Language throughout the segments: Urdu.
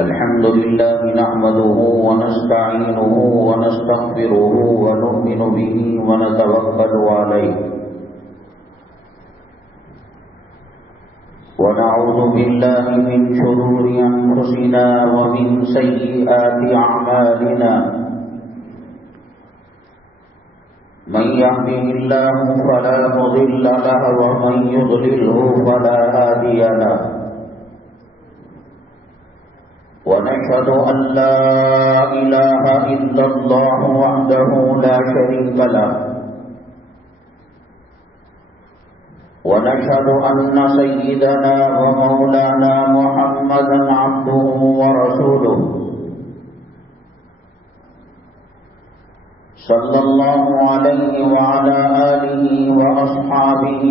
الحمد لله نحمده ونستعينه ونستغفره ونؤمن به ونتوكل عليه ونعوذ بالله من شرور أنفسنا ومن سيئات أعمالنا من يهده الله فلا مضل له ومن يضلله فلا هادي له ونشهد أن لا إله إلا الله وحده لا شريك له ونشهد أن سيدنا ومولانا محمدا عبده ورسوله صلى الله عليه وعلى آله وأصحابه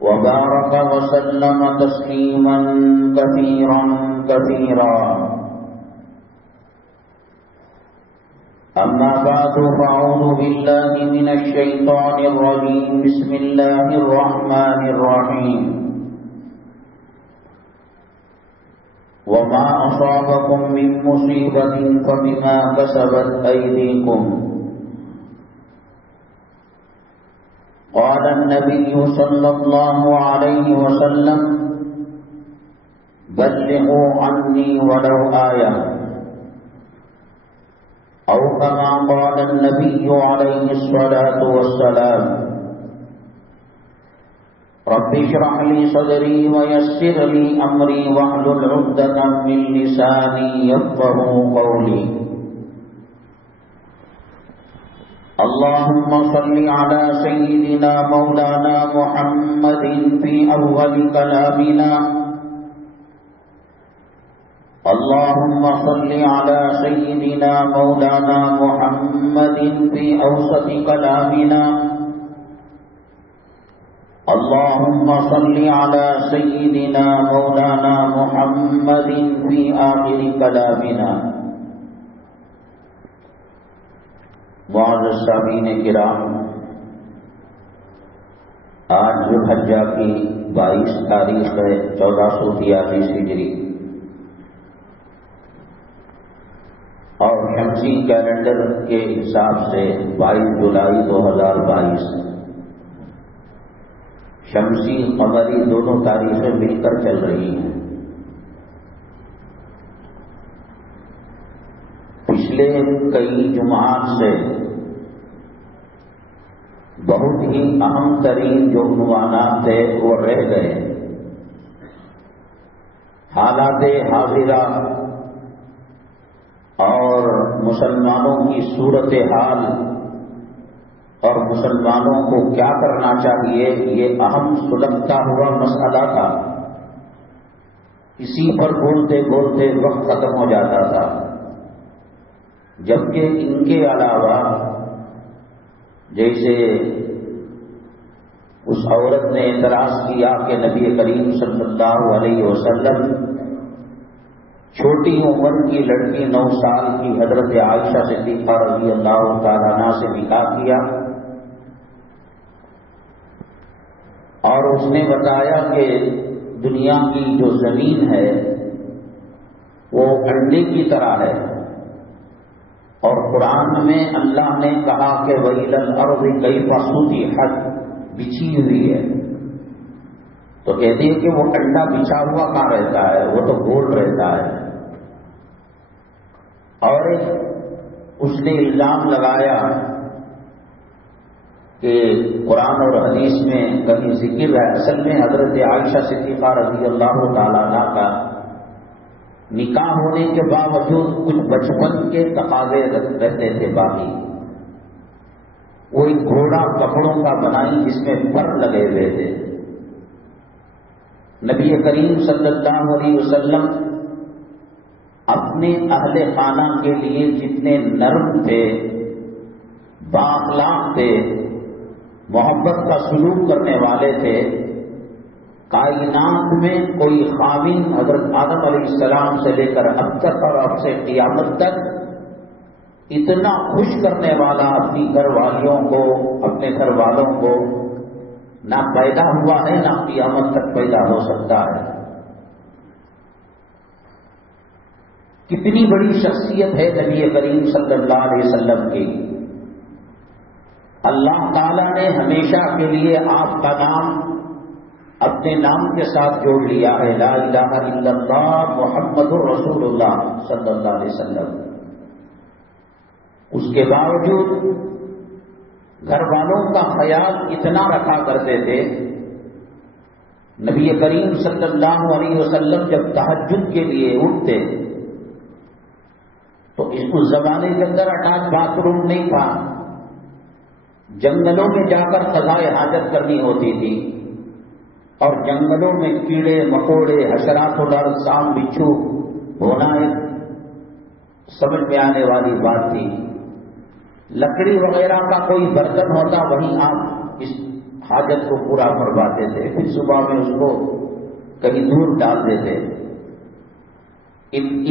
وبارك وسلم تسليما كثيرا كثيرا. أما بعد فأعوذ بالله من الشيطان الرجيم. بسم الله الرحمن الرحيم. وما أصابكم من مصيبة فبما كسبت أيديكم. قال النبي صلى الله عليه وسلم بلغوا عني ولو آية أو كما قال النبي عليه الصلاة والسلام. رب اشرح لي صدري ويسر لي أمري واحلل عقدة من لساني يفقهوا قولي. اللهم صل على سيدنا مولانا محمد في أول كلامنا. اللهم صل على سيدنا مولانا محمد في أوسط كلامنا. اللهم صل على سيدنا مولانا محمد في آخر كلامنا. معزز سامعین کرام، آج ذوالحجہ کی 22 تاریخ ہے 1443 ہجری اور شمسی کیلنڈر کے حساب سے 22 جولائی 2022. شمسی قمری دونوں تاریخیں مل کر چل رہی ہیں. پچھلے کئی جمعات سے بہت ہی اہم ترین جو عنوانات تھے وہ رہ گئے. حالات حاضرہ اور مسلمانوں کی صورتحال اور مسلمانوں کو کیا کرنا چاہیے، یہ اہم سلگتا ہوا مسئلہ تھا. اسی پر بولتے بولتے وقت ختم ہو جاتا تھا، جبکہ ان کے علاوہ جیسے اس عورت نے اعتراض کیا کہ نبی کریم صلی اللہ علیہ وسلم چھوٹی عمر کی لڑکی 9 سال کی حضرت عائشہ صدیقہ رضی اللہ تعالیٰ عنہا سے نکاح کیا، اور اس نے بتایا کہ دنیا کی جو زمین ہے وہ انڈے کی طرح ہے، اور قرآن میں اللہ نے کہا کہ وَإِلَى الْأَرْضِ كَيْفَ سُطِحَتْ بچھی ہوئی ہے. تو کہتے ہیں کہ وہ انڈا بچھا ہوا کہاں رہتا ہے، وہ تو گول رہتا ہے. اور اس نے الزام لگایا کہ قرآن اور حدیث میں کہیں ذکر ہے، اصل میں حضرت عائشہ صدیقہ رضی اللہ تعالیٰ عنہ کا نکاح ہونے کے باوجود کچھ بچپن کے تقاضے رہتے تھے باقی. وہ ایک گھوڑا کپڑوں کا بنائی جس میں پر لگے ہوئے تھے. نبی کریم صلی اللہ علیہ وسلم اپنے اہل خانہ کے لیے جتنے نرم تھے، بااخلاق تھے، محبت کا سلوک کرنے والے تھے، کائنات میں کوئی خاوند حضرت آدم علیہ السلام سے لے کر اب تک اور اب سے قیامت تک اتنا خوش کرنے والا اپنی گھر والیوں کو، اپنے گھر والوں کو نہ پیدا ہوا ہے، نہ قیامت تک پیدا ہو سکتا ہے۔ کتنی بڑی شخصیت ہے نبی کریم صلی اللہ علیہ وسلم کی۔ اللہ تعالیٰ نے ہمیشہ کے لیے آپ کا نام اپنے نام کے ساتھ جوڑ لیا ہے، لا الہ الا اللہ محمد الرسول اللہ صلی اللہ علیہ وسلم۔ اس کے باوجود گھر والوں کا خیال اتنا رکھا کرتے تھے، نبی کریم صلی اللہ علیہ وسلم جب تہجد کے لیے اٹھتے تو اس زمانے کے اندر اٹیچ باتھ روم نہیں تھا، جنگلوں میں جا کر قضائے حاجت کرنی ہوتی تھی، اور جنگلوں میں کیڑے مکوڑے حشرات و ڈر سام بچھو ہونا ایک سمجھ میں آنے والی بات تھی۔ لکڑی وغیرہ کا کوئی برتن ہوتا وہیں آپ اس حاجت کو پورا کرواتے تھے، پھر صبح میں اس کو کہیں دور ڈال دیتے۔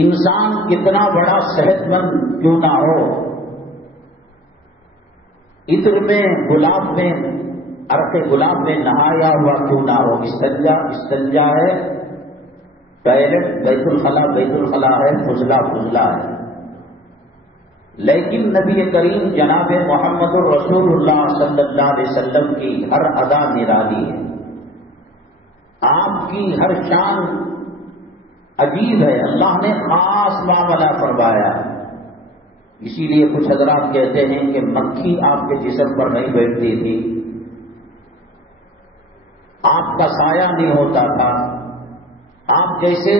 انسان کتنا بڑا صحت مند کیوں نہ ہو، عطر میں گلاب میں عرق گلاب میں نہایا ہوا کیوں نہ ہو، استنجا ہے، ٹوائلٹ بیت الخلا ہے، فضلہ ہے، لیکن نبی کریم جناب محمد الرسول اللہ صلی اللہ علیہ وسلم کی ہر ادا نرالی ہے، آپ کی ہر شان عجیب ہے، اللہ نے خاص معاملہ فرمایا۔ اسی لیے کچھ حضرات کہتے ہیں کہ مکھی آپ کے جسم پر نہیں بیٹھتی تھی، آپ کا سایہ نہیں ہوتا تھا، آپ جیسے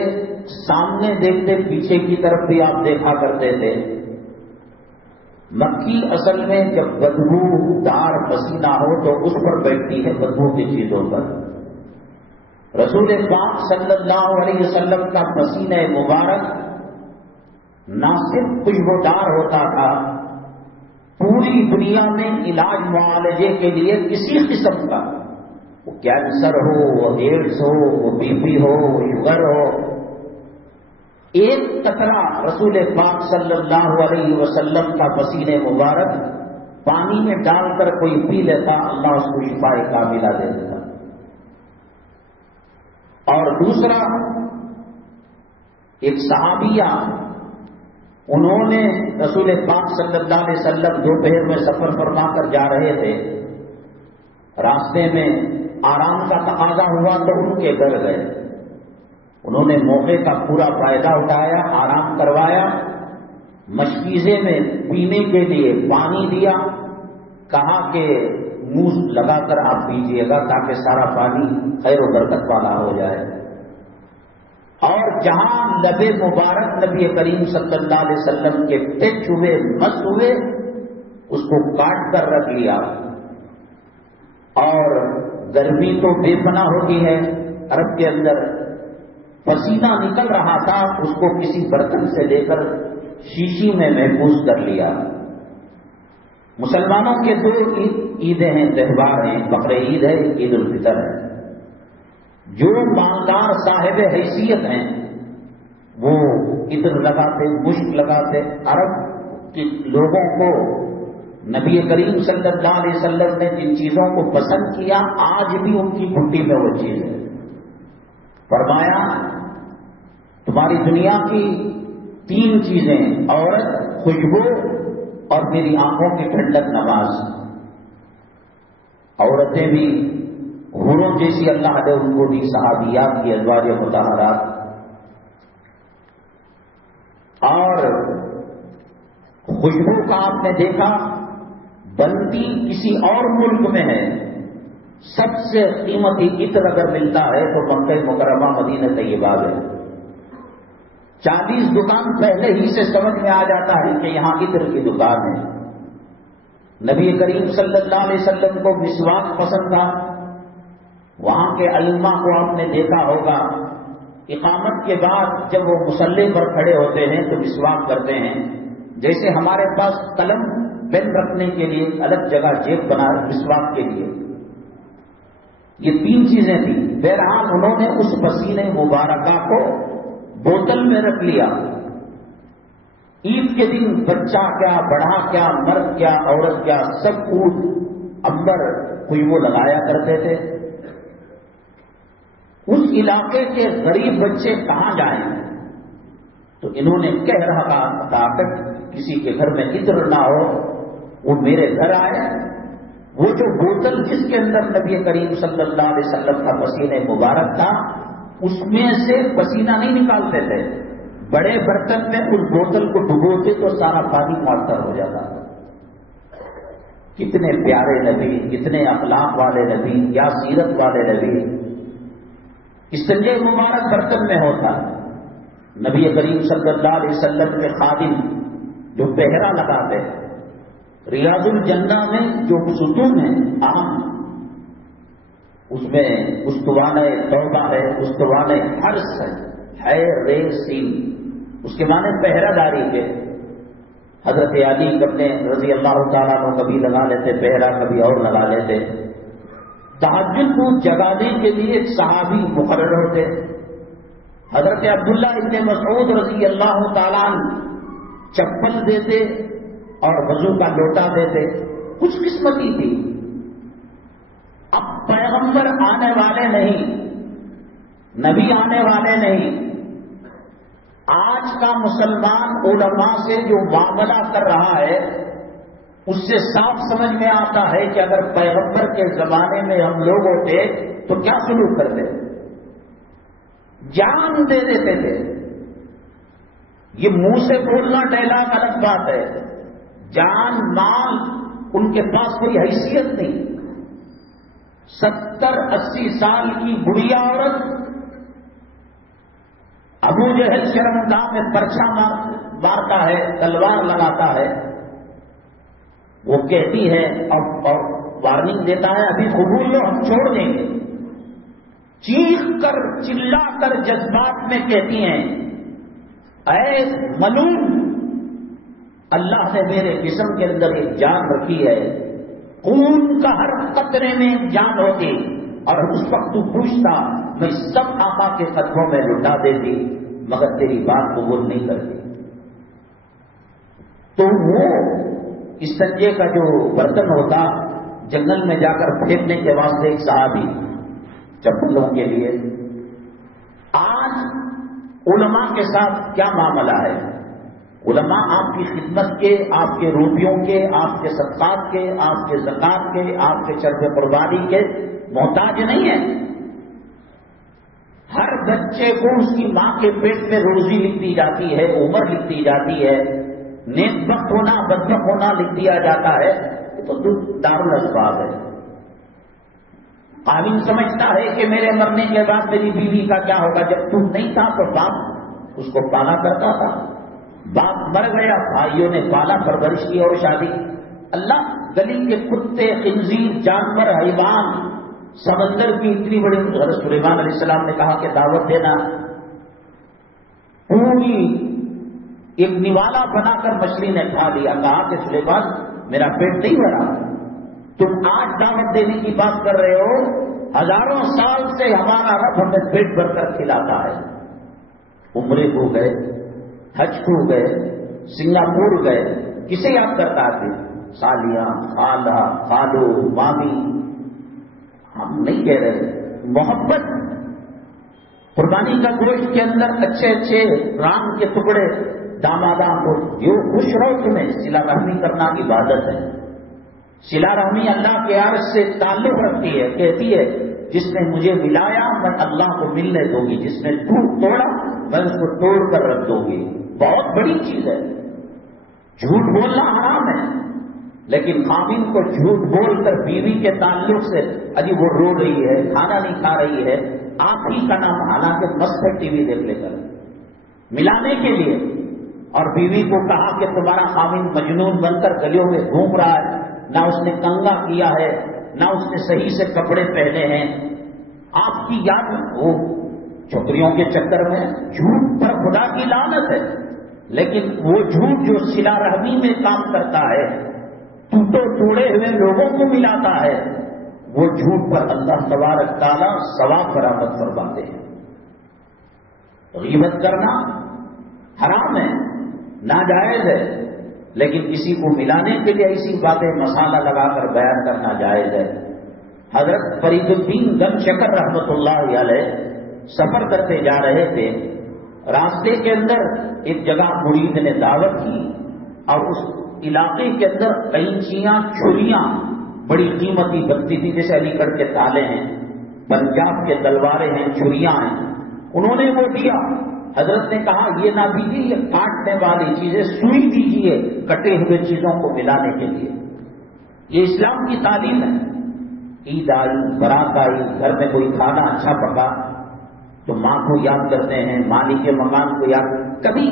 سامنے دیکھتے پیچھے کی طرف بھی آپ دیکھا کرتے تھے۔ مکھی اصل میں جب بدبو دار پسینہ ہو تو اس پر بیٹھتی ہے، بدبو کی چیزوں پر۔ رسول پاک صلی اللہ علیہ وسلم کا پسینہ مبارک نہ صرف خوشبودار ہوتا تھا، پوری دنیا میں علاج معالجے کے لیے کسی قسم کا، وہ کینسر ہو، وہ ایڈز ہو، وہ بی پی ہو، وہ شوگر ہو، ایک قطرہ رسول پاک صلی اللہ علیہ وسلم کا پسینہ مبارک پانی میں ڈال کر کوئی پی لیتا، اللہ اس کو شفا کاملہ دے دیتا۔ اور دوسرا، ایک صحابیہ، انہوں نے رسول پاک صلی اللہ علیہ وسلم دوپہر میں سفر فرما کر جا رہے تھے، راستے میں آرام کا تقاضا ہوا تو ان کے گھر گئے، انہوں نے موقع کا پورا فائدہ اٹھایا، آرام کروایا، مشکیزے میں پینے کے لیے پانی دیا، کہا کہ منہ لگا کر آپ پیجیے گا تاکہ سارا پانی خیر و برکت والا ہو جائے۔ اور جہاں لب مبارک نبی کریم صلی اللہ علیہ وسلم کے ٹچ ہوئے، مس ہوئے، اس کو کاٹ کر رکھ لیا۔ اور گرمی تو بے پناہ ہوتی ہے عرب کے اندر، پسینہ نکل رہا تھا، اس کو کسی برتن سے لے کر شیشی میں محفوظ کر لیا۔ مسلمانوں کے دو عیدیں ہیں، تہوار ہیں، بقر عید ہے، عید الفطر ہے۔ جو مالدار صاحب حیثیت ہیں وہ عطر لگاتے، مشک لگاتے۔ عرب کے لوگوں کو نبی کریم صلی اللہ علیہ وسلم نے جن چیزوں کو پسند کیا، آج بھی ان کی گھٹی میں وہ چیز ہے۔ فرمایا تمہاری دنیا کی 3 چیزیں، عورت، خوشبو اور میری آنکھوں کی ٹھنڈک نماز۔ عورتیں بھی حوروں جیسی اللہ نے ان کو دی، صحابیات کی ازواج مطہرات۔ اور خوشبو کا آپ نے دیکھا بنتی کسی اور ملک میں ہے، سب سے قیمتی عطر اگر ملتا ہے تو مکہ مکرمہ مدینہ طیبہ ہے۔ 40 دکان پہلے ہی سے سمجھ میں آ جاتا ہے کہ یہاں عطر کی دکان ہے۔ نبی کریم صلی اللہ علیہ وسلم کو مسواک پسند تھا، وہاں کے ائمہ کو آپ نے دیکھا ہوگا، اقامت کے بعد جب وہ مصلی پر کھڑے ہوتے ہیں تو مسواک کرتے ہیں، جیسے ہمارے پاس قلم پین رکھنے کے لیے الگ جگہ جیب بنا مسواک کے لیے۔ یہ 3 چیزیں تھیں. بہرحال انہوں نے اس پسینے مبارکہ کو بوتل میں رکھ لیا. عید کے دن بچہ کیا، بڑھا کیا، مرد کیا، عورت کیا، سب اونٹ امبر خوشبو لگایا کرتے تھے. اس علاقے کے غریب بچے کہاں جائیں؟ تو انہوں نے کہہ رہا تھا کہ کسی کے گھر میں عطر نہ ہو وہ میرے گھر آئے. وہ جو بوتل جس کے اندر نبی کریم صلی اللہ علیہ وسلم کا پسینہ مبارک تھا، اس میں سے پسینہ نہیں نکالتے تھے. بڑے برتن میں اس بوتل کو ڈبوتے تو سارا پانی معطر ہو جاتا تھا. کتنے پیارے نبی، کتنے اخلاق والے نبی، کیا سیرت والے نبی. استنجے مبارک برتن میں ہوتا. نبی کریم صلی اللہ علیہ وسلم کے خادم جو پہرا لگاتے ہیں، ریاض الجنہ میں جو ستون ہیں اہم، اس میں استوانہ توبہ ہے، استوانہ حرس ہے رے سین، اس کے معنی پہرا داری کے. حضرت علی اپنے رضی اللہ تعالیٰ عنہ کبھی لگا لیتے پہرا، کبھی اور لگا لیتے. تہجد کو جگانے کے لیے ایک صحابی مقرر ہوتے. حضرت عبداللہ ابن مسعود رضی اللہ تعالیٰ عنہ چپل دیتے اور وضو کا لوٹا دیتے. کچھ قسمتی تھی. اب پیغمبر آنے والے نہیں، نبی آنے والے نہیں. آج کا مسلمان علماء سے جو معاملہ کر رہا ہے اس سے صاف سمجھ میں آتا ہے کہ اگر پیغمبر کے زمانے میں ہم لوگ ہوتے تو کیا سلوک کرتے. جان دے دیتے تھے. یہ منہ سے بولنا ڈائلاگ الگ بات ہے، جان مال ان کے پاس کوئی حیثیت نہیں. 70-80 سال کی بڑھیا عورت ابو جہل شرمگاہ میں پرچھا مارتا ہے، تلوار لگاتا ہے. وہ کہتی ہے اور وارننگ دیتا ہے ابھی قبول لو ہم چھوڑ دیں گے. چیخ کر چلا کر جذبات میں کہتی ہیں اے ملعون، اللہ نے میرے جسم کے اندر ایک جان رکھی ہے، خون کا ہر قطرے میں ایک جان ہوتی، اور اس وقت تو پوچھتا میں سب آقا کے قدموں میں لٹا دیتی، مگر تیری بات قبول نہیں کرتی. تو وہ استنجے کا جو برتن ہوتا جنگل میں جا کر پھینکنے کے واسطے ایک صحابی چپلوں کے لیے. آج علماء کے ساتھ کیا معاملہ ہے؟ علماء آپ کی خدمت کے، آپ کے روپیوں کے، آپ کے صدقات کے، آپ کے زکات کے، آپ کے چرب قربانی کے محتاج نہیں ہے. ہر بچے کو اس کی ماں کے پیٹ میں روزی لکھ دی جاتی ہے، عمر لکھ دی جاتی ہے، نیک بخت ہونا بدبخت ہونا لکھ دیا جاتا ہے. یہ تو دارالاسباب ہے. قابل سمجھتا ہے کہ میرے مرنے کے بعد میری بیوی کا کیا ہوگا. جب تو نہیں تھا تو باپ اس کو پالا کرتا تھا، باپ مر گیا بھائیوں نے پالا پرورش کی اور شادی. اللہ گلی کے کتے، خنزیر، جانور، حیوان، سمندر کی اتنی بڑی. حضرت سلیمان علیہ السلام نے کہا کہ دعوت دینا. پوری ایک نوالا بنا کر مچھلی نے کھا لیا. کہا کہ سلیمان میرا پیٹ نہیں بھرا، تم آج دعوت دینے کی بات کر رہے ہو، ہزاروں سال سے ہمارا رب ہمیں پیٹ بھر کر کھلاتا ہے. عمرے کو گئے، حج کو گئے، سنگاپور گئے، کسے یاد کرتا ہے؟ سالیاں، خالہ، خالو، مامی. ہم نہیں کہہ رہے. محبت، قربانی کا گوشت کے اندر اچھے اچھے رام کے ٹکڑے داماداں کو جو خوش رہو. تمہیں صلہ رحمی کرنا عبادت ہے. صلہ رحمی اللہ کے عرش سے تعلق رکھتی ہے. کہتی ہے جس نے مجھے ملایا میں اللہ کو ملنے دوں گی، جس نے توڑا میں اس کو توڑ کر رکھ دوں گی. بہت بڑی چیز ہے. جھوٹ بولنا حرام ہے، لیکن خامن کو جھوٹ بول کر بیوی کے تعلق سے ابھی وہ رو رہی ہے، کھانا نہیں کھا رہی ہے، آپ ہی کا نام حالانکہ مست ہے ٹی وی دیکھ لے کر ملانے کے لیے، اور بیوی کو کہا کہ تمہارا خامن مجنون بن کر گلیوں میں گھوم رہا ہے، نہ اس نے کنگا کیا ہے، نہ اس نے صحیح سے کپڑے پہنے ہیں. آپ کی یاد وہ چھوکریوں کے چکر میں جھوٹ پر خدا کی لعنت ہے. لیکن وہ جھوٹ جو صلہ رحمی میں کام کرتا ہے، ٹوٹے ہوئے لوگوں کو ملاتا ہے، وہ جھوٹ پر اللہ تبارک تعالیٰ ثواب برآمد فرماتے ہیں۔ غیبت کرنا حرام ہے، ناجائز ہے، لیکن کسی کو ملانے کے لیے ایسی باتیں مسالہ لگا کر بیان کرنا جائز ہے۔ حضرت فرید الدین گن شکر رحمت اللہ علیہ سفر کرتے جا رہے تھے، راستے کے اندر ایک جگہ مرید نے دعوت کی اور اس علاقے کے اندر قینچیاں، چھریاں بڑی قیمتی بنتی تھی، جیسے علی گڑھ کے تالے ہیں، پنجاب کے تلواریں ہیں، چھریاں ہیں، انہوں نے وہ دیا۔ حضرت نے کہا یہ نہ دیجیے، یہ کاٹنے والی چیزیں، سوئی دیجیے کٹے ہوئے چیزوں کو ملانے کے لیے۔ یہ اسلام کی تعلیم ہے۔ عید آئی، برات آئی، گھر میں کوئی کھانا اچھا پکا تو ماں کو یاد کرتے ہیں، مالک کے مکان کو یاد، کبھی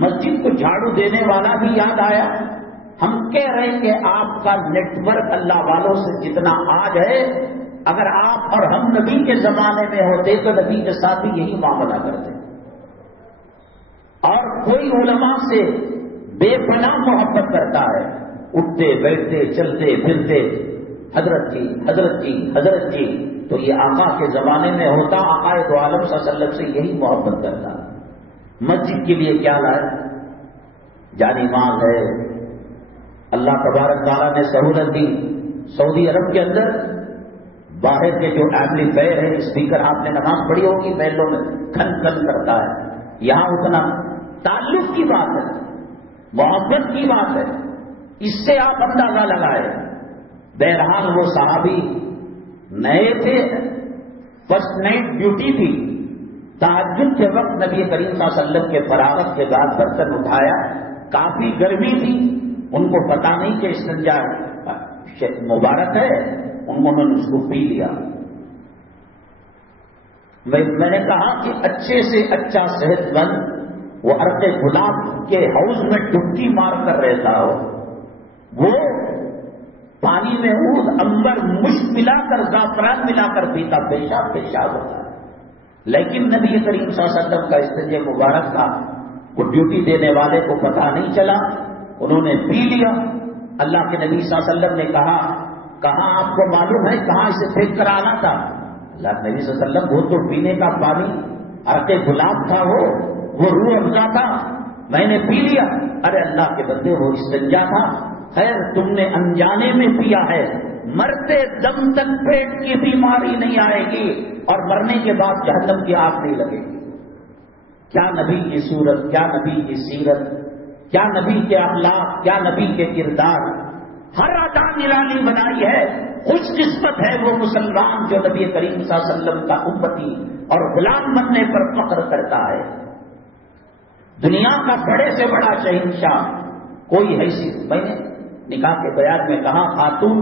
مسجد کو جھاڑو دینے والا بھی یاد آیا۔ ہم کہہ رہے ہیں کہ آپ کا نیٹ ورک اللہ والوں سے جتنا آج ہے، اگر آپ اور ہم نبی کے زمانے میں ہوتے تو نبی کے ساتھ بھی یہی معاملہ کرتے، اور کوئی علماء سے بے پناہ محبت کرتا ہے، اٹھتے بیٹھتے چلتے پھرتے حضرت جی حضرت جی حضرت جی، تو یہ آقا کے زمانے میں ہوتا، آقا دو عالم صلی اللہ علیہ وسلم سے یہی محبت کرتا۔ مسجد کے لیے کیا لائے؟ جانی مال ہے، اللہ تبارک تعالیٰ نے سہولت دی۔ سعودی عرب کے اندر باہر کے جو ایمپلیفائر ہے، اسپیکر، آپ نے نماز پڑھی ہوگی محلوں میں کھن کھن کرتا ہے، یہاں اتنا تعلق کی بات ہے، محبت کی بات ہے، اس سے آپ اندازہ لگائے۔ بہرحال وہ صحابی نئے تھے، فرسٹ نائٹ ڈیوٹی تھی، تہجد کے وقت نبی کریم صلی اللہ علیہ وسلم کے فراغت کے بعد برتن اٹھایا، کافی گرمی تھی، ان کو پتا نہیں کہ استنجا مبارک ہے، انہوں نے اس کو پی لیا۔ میں نے کہا کہ اچھے سے اچھا صحت مند وہ عرق گلاب کے حوض میں ڈبکی مار کر رہتا ہو، وہ پانی میں عود، عنبر، مشک ملا کر، زعفران ملا کر پیتا، پیشاب پیشاب ہوتا ہے۔ لیکن نبی کریم صلی اللہ علیہ وسلم کا استنجا مبارک تھا، وہ ڈیوٹی دینے والے کو پتا نہیں چلا، انہوں نے پی لیا۔ اللہ کے نبی صلی اللہ علیہ وسلم نے کہا کہاں آپ کو معلوم ہے کہاں اسے پھینک کر آنا تھا؟ اللہ کے نبی صلی اللہ علیہ وسلم، وہ تو پینے کا پانی عرق گلاب تھا، وہ روح افزا تھا، میں نے پی لیا۔ ارے اللہ کے بندے، وہ استنجا تھا، خیر تم نے انجانے میں پیا ہے، مرتے دم تک پیٹ کی بیماری نہیں آئے گی اور مرنے کے بعد جہنم کی آگ نہیں لگے گی۔ کیا نبی کی صورت، کیا نبی کی سیرت، کیا نبی کے اخلاق، کیا نبی کے کردار، ہر ادا نرالی بنائی ہے۔ خوش قسمت ہے وہ مسلمان جو نبی کریم صلی اللہ علیہ وسلم کا امتی اور غلام بننے پر فخر کرتا ہے۔ دنیا کا بڑے سے بڑا شہنشاہ کوئی حیثیت، میں نے نکاح کے بیان میں کہا، خاتون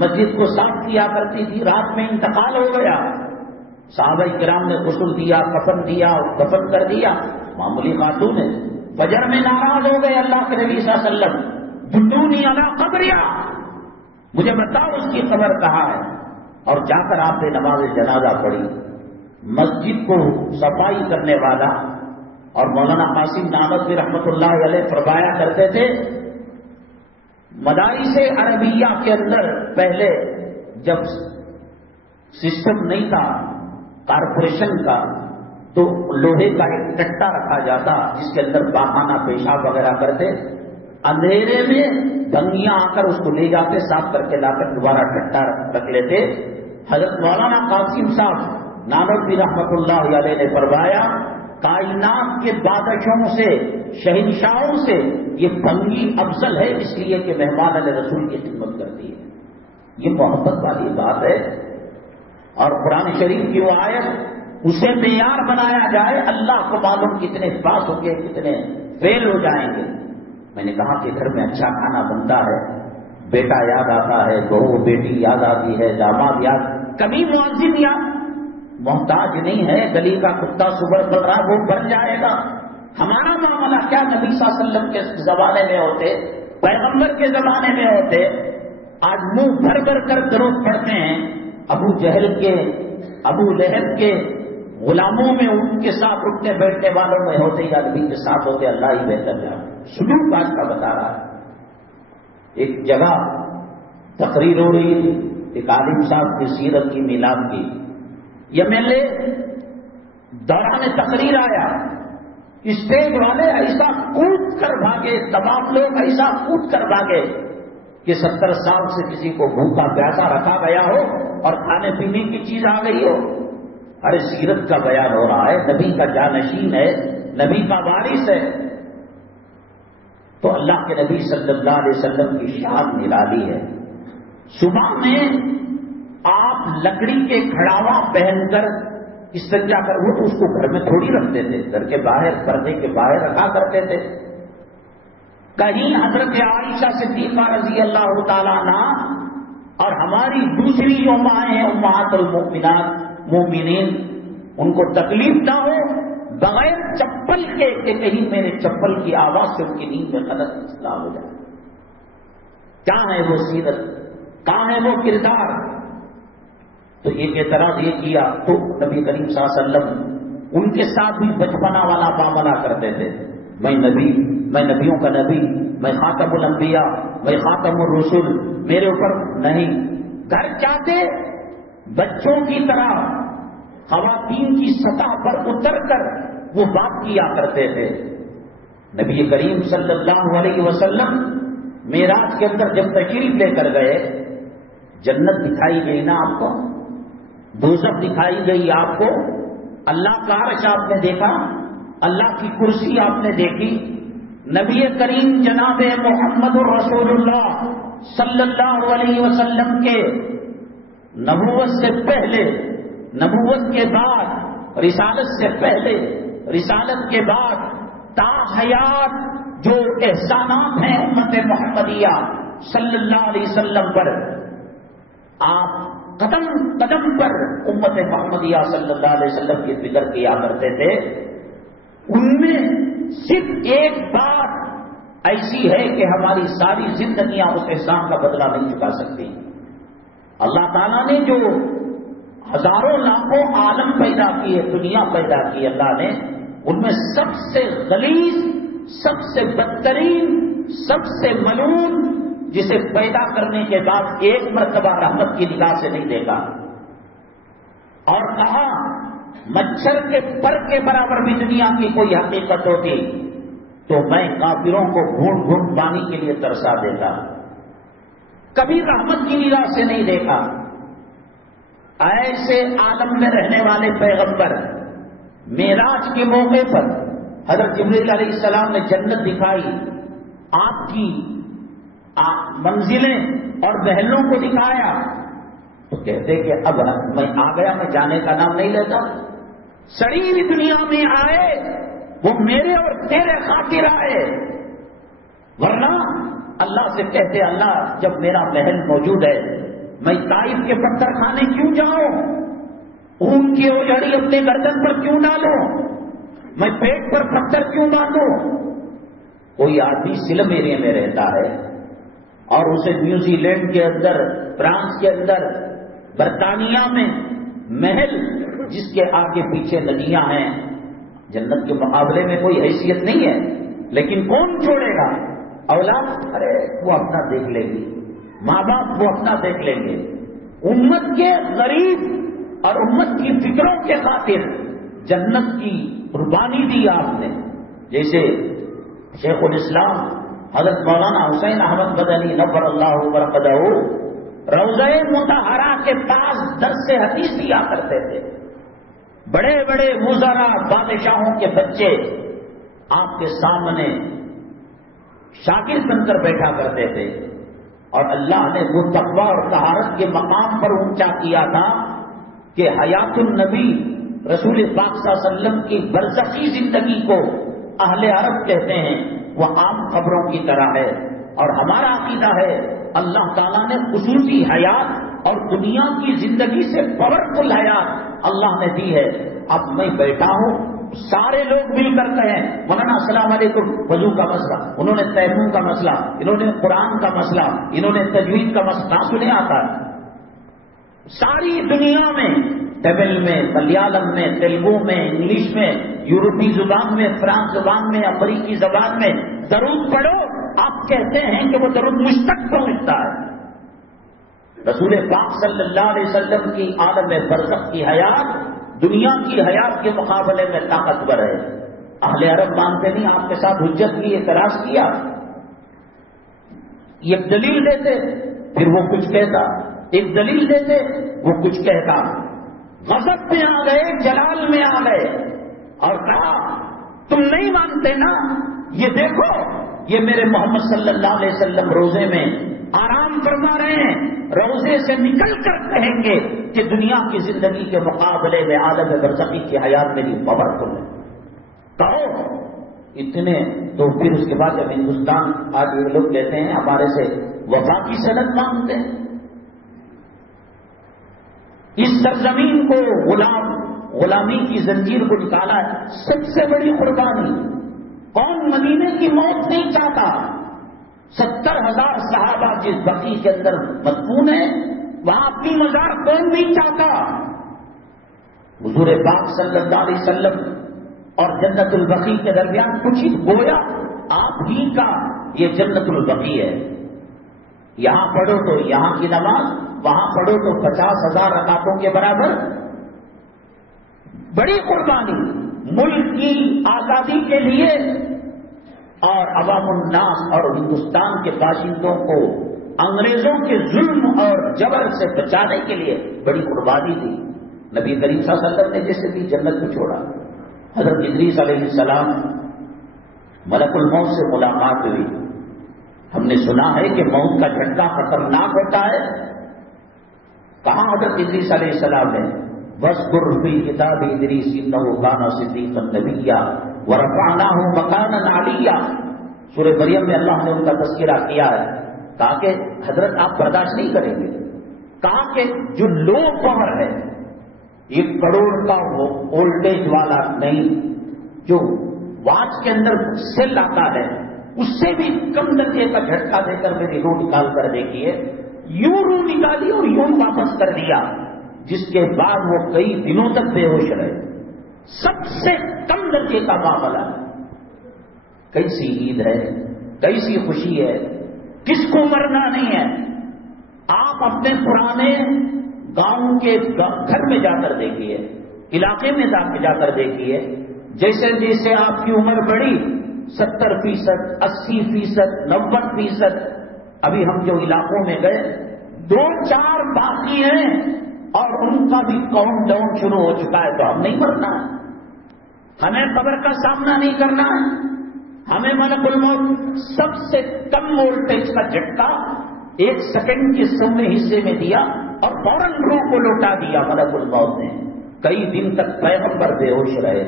مسجد کو صاف کیا کرتی تھی، رات میں انتقال ہو گیا، صحابہ کرام نے غسل دیا، کفن دیا اور دفن کر دیا، معمولی خاتون ہے، فجر میں ناراض ہو گئے اللہ کے نبی صلی اللہ علیہ وسلم، دلونی علی قبریا، مجھے بتاؤ اس کی قبر کہاں ہے، اور جا کر آپ نے نماز جنازہ پڑھی۔ مسجد کو صفائی کرنے والا اور مولانا قاسم نانوتوی رحمۃ اللہ علیہ فرمایا کرتے تھے، مدارس عربیہ کے اندر پہلے جب سسٹم نہیں تھا کارپوریشن کا، تو لوہے کا ایک ٹٹا رکھا جاتا جس کے اندر پاخانہ پیشاب وغیرہ کرتے، اندھیرے میں بھنگیاں آ کر اس کو لے جاتے، صاف کر کے لا کر دوبارہ ٹٹا رکھ لیتے۔ حضرت مولانا قاسم صاحب نانوتوی رحمۃ اللہ علیہ نے فرمایا، کائنات کے بادشاہوں سے، شہنشاہوں سے یہ بھنگی افضل ہے، اس لیے کہ مہمان علیہ رسول کی خدمت کرتی ہے۔ یہ محبت والی بات ہے، اور قرآن شریف کی وہ آیت، اسے معیار بنایا جائے، اللہ کو معلوم کتنے پاس ہوں گے، کتنے فیل ہو جائیں گے۔ میں نے کہا کہ گھر میں اچھا کھانا بنتا ہے، بیٹا یاد آتا ہے، بہو بیٹی یاد آتی ہے، داماد یاد، کبھی مؤذن یاد، محتاج نہیں ہے، گلی کا کتا صبح پڑ رہا وہ بن جائے گا۔ ہمارا معاملہ کیا نبی صلی اللہ علیہ وسلم کے زمانے میں ہوتے، پیغمبر کے زمانے میں ہوتے، آج منہ بھر بھر کر درود پڑھتے ہیں، ابو جہل کے، ابو لہب کے غلاموں میں ان کے ساتھ اٹھنے بیٹھنے والوں میں ہوتے یا نبی کے ساتھ ہوتے، اللہ ہی بہتر جانے۔ سلوک بات کا بتا رہا ہے۔ ایک جگہ تقریر ہو رہی تھی، ایک عالم صاحب کی سیرت کی میلاد کی، یہ میلے دوران تقریر آیا، اسٹیج والے ایسا کود کر بھاگے، تمام لوگ ایسا کود کر بھاگے کہ 70 سال سے کسی کو بھوکا پیاسا رکھا گیا ہو اور کھانے پینے کی چیز آ گئی ہو۔ ارے سیرت کا بیان ہو رہا ہے، نبی کا جانشین ہے، نبی کا وارث ہے، تو اللہ کے نبی صلی اللہ علیہ وسلم کی شان نرالی ہے۔ صبح میں آپ لکڑی کے کھڑاوا پہن کر استنجا کر، وہ تو اس کو گھر میں تھوڑی رکھتے تھے، گھر کے باہر پردے کے باہر رکھا کرتے تھے۔ کہیں حضرت عائشہ صدیقہ رضی اللہ تعالیٰ عنہ اور ہماری دوسری جو مائیں ہیں امہات المؤمنات مومنین، ان کو تکلیف نہ ہو بغیر چپل کے کہ کہیں میرے چپل کی آواز سے ان کی نیند میں غلط اصلاح ہو جائے۔ کیا ہے وہ سیرت، کہاں ہے وہ کردار؟ تو ایک اعتراض یہ کیا تو نبی کریم صلی اللہ علیہ وسلم ان کے ساتھ بھی بچپنا والا معاملہ کرتے تھے، میں نبی، میں نبیوں کا نبی، میں خاتم الانبیاء، میں خاتم الرسل، میرے اوپر نہیں۔ گھر جاتے بچوں کی طرح خواتین کی سطح پر اتر کر وہ بات کیا کرتے تھے۔ نبی کریم صلی اللہ علیہ وسلم معراج کے اندر جب تشریف لے کر گئے، جنت دکھائی گئی نا آپ کو، دوزخ دکھائی گئی آپ کو، اللہ کا عرش آپ نے دیکھا، اللہ کی کرسی آپ نے دیکھی، نبی کریم جناب محمد رسول اللہ صلی اللہ علیہ وسلم کے نبوت سے پہلے، نبوت کے بعد، رسالت سے پہلے، رسالت کے بعد تا حیات جو احسانات ہیں امت محمدیہ صلی اللہ علیہ وسلم پر، آپ قدم قدم پر امت محمدیہ صلی اللہ علیہ وسلم کی فکر کیا کرتے تھے۔ ان میں صرف ایک بات ایسی ہے کہ ہماری ساری زندگیاں اس احسان کا بدلہ نہیں چکا سکتی۔ اللہ تعالیٰ نے جو ہزاروں لاکھوں عالم پیدا کیے، دنیا پیدا کی اللہ نے، ان میں سب سے غلیظ، سب سے بدترین، سب سے ملعون، جسے پیدا کرنے کے بعد ایک مرتبہ رحمت کی نگاہ سے نہیں دیکھا، اور کہا مچھر کے پر کے برابر بھی دنیا کی کوئی حقیقت ہوتی تو میں کافروں کو گھونٹ گھونٹ پانی کے لیے ترسا دیتا، کبھی رحمت کی نگاہ سے نہیں دیکھا۔ ایسے عالم میں رہنے والے پیغمبر معراج کے موقع پر حضرت جبرائیل علیہ السلام نے جنت دکھائی، آپ کی منزلیں اور محلوں کو دکھایا، تو کہتے کہ اب میں آ گیا، میں جانے کا نام نہیں لیتا۔ سڑی ہوئی دنیا میں آئے وہ میرے اور تیرے خاطر آئے، ورنہ اللہ سے کہتے اللہ جب میرا محل موجود ہے میں طائف کے پتھر کھانے کیوں جاؤں، اون کی اوجڑی اپنے گردن پر کیوں ڈالوں، میں پیٹ پر پتھر کیوں باندھوں۔ کوئی آدمی سلم ایریا میں رہتا ہے اور اسے نیوزی لینڈ کے اندر، فرانس کے اندر، برطانیہ میں محل جس کے آگے پیچھے ندیاں ہیں، جنت کے مقابلے میں کوئی حیثیت نہیں ہے، لیکن کون چھوڑے گا؟ اولاد ارے وہ اپنا دیکھ لیں گی، ماں باپ وہ اپنا دیکھ لیں گے۔ امت کے غریب اور امت کی فکروں کے خاطر جنت کی قربانی دی آپ نے، جیسے شیخ الاسلام حضرت مولانا حسین احمد مدنی نور اللہ برکتہ روضہ مطہرہ کے پاس درس حدیث دیا کرتے تھے۔ بڑے بڑے وزراء، بادشاہوں کے بچے آپ کے سامنے شاگرد بن کر بیٹھا کرتے تھے، اور اللہ نے وہ تقویٰ اور طہارت کے مقام پر اونچا کیا تھا کہ حیات النبی رسول پاک صلی اللہ علیہ وسلم کی برزخی زندگی کو اہل عرب کہتے ہیں، وہ عام قبروں کی طرح ہے، اور ہمارا عقیدہ ہے اللہ تعالیٰ نے خصوصی حیات اور دنیا کی زندگی سے پاورفل حیات اللہ نے دی ہے۔ اب میں بیٹھا ہوں، سارے لوگ مل کر کہیں مولانا السلام علیکم، وضو کا مسئلہ، انہوں نے تیمم کا مسئلہ، انہوں نے قرآن کا مسئلہ، انہوں نے تجوید کا مسئلہ سنے آتا ہے۔ ساری دنیا میں، تمل میں، ملیالم میں، تیلگو میں، انگلش میں، یورپی زبان میں، فرانس زبان میں، امریکی زبان میں درود پڑھو، آپ کہتے ہیں کہ وہ درود مجھ تک پہنچتا ہے۔ رسول پاک صلی اللہ علیہ وسلم کی عالم برزخ کی حیات دنیا کی حیات کے مقابلے میں طاقتور ہے. اہل عرب مانتے نہیں، آپ کے ساتھ حجت کی، اعتراض کیا، ایک دلیل دیتے پھر وہ کچھ کہتا، ایک دلیل دیتے وہ کچھ کہتا. غضب میں آ گئے، جلال میں آ گئے اور کہا تم نہیں مانتے نا، یہ دیکھو یہ میرے محمد صلی اللہ علیہ وسلم روزے میں آرام فرما رہے ہیں، روزے سے نکل کر کہیں گے کہ دنیا کی زندگی کے مقابلے میں عالم برزخی کی حیات میری پاورفل ہے. کہو اتنے. تو پھر اس کے بعد جب ہندوستان آج یہ لوگ کہتے ہیں ہمارے سے وفا کی سند مانگتے ہیں، اس سرزمین کو غلامی کی زنجیر کو نکالا ہے، سب سے بڑی قربانی. کون مدینے کی موت نہیں چاہتا؟ 70,000 صحابہ جس بقیع کے اندر مدفون ہیں وہاں اپنی مزار کون نہیں چاہتا؟ حضور پاک صلی اللہ علیہ وسلم اور جنت البقیع کے درمیان کچھ ہی گویا آپ ہی کا یہ جنت البقیع ہے. یہاں پڑھو تو یہاں کی نماز، وہاں پڑھو تو 50,000 رکعتوں کے برابر. بڑی قربانی ملک کی آزادی کے لیے اور عوام الناس اور ہندوستان کے باشندوں کو انگریزوں کے ظلم اور جبر سے بچانے کے لیے بڑی قربانی دی. نبی کریم صلی اللہ علیہ وسلم نے جیسے بھی جنت کو چھوڑا. حضرت ادریس علیہ السلام ملک الموت سے ملاقات ہوئی. ہم نے سنا ہے کہ موت کا جھٹکا خطرناک ہوتا ہے. کہاں حضرت ادریس علیہ السلام نے وَاذْكُرْ فِي الْكِتَابِ إِدْرِيسَ إِنَّهُ كَانَ صِدِّيقًا نَبِيًّا وَرَفَعْنَاهُ مَكَانًا عَلِيًّا. سورہ مریم میں اللہ نے ان کا تذکرہ کیا ہے. کہا کہ حضرت آپ برداشت نہیں کریں گے. کہا کہ جو لو پاور ہے، 1 کروڑ کا وولٹیج والا نہیں، جو واچ کے اندر سیل آتا ہے اس سے بھی کم درجے کا جھٹکا دے کر میری روح نکال کر دیکھیے. یوں روح نکالی اور یوں واپس کر دیا، جس کے بعد وہ کئی دنوں تک بے ہوش رہے. سب سے کم درجے کا معاملہ. کیسی عید ہے، کیسی خوشی ہے، کس کو مرنا نہیں ہے. آپ اپنے پرانے گاؤں کے گھر میں جا کر دیکھیے، علاقے میں جا کر دیکھیے، جیسے جیسے آپ کی عمر بڑھی 70%، 80%، 90%. ابھی ہم جو علاقوں میں گئے 2-4 باقی ہیں اور ان کا بھی کاؤنٹ ڈاؤن شروع ہو چکا ہے. تو ہم نہیں مرنا ہے، ہمیں قبر کا سامنا نہیں کرنا ہے. ہمیں ملک الموت سب سے کم وولٹیج کا جھٹکا 1 سیکنڈ کے 100ویں حصے میں دیا اور فوراً روح کو لوٹا دیا ملک الموت نے. کئی دن تک پیغمبر بے ہوش رہے.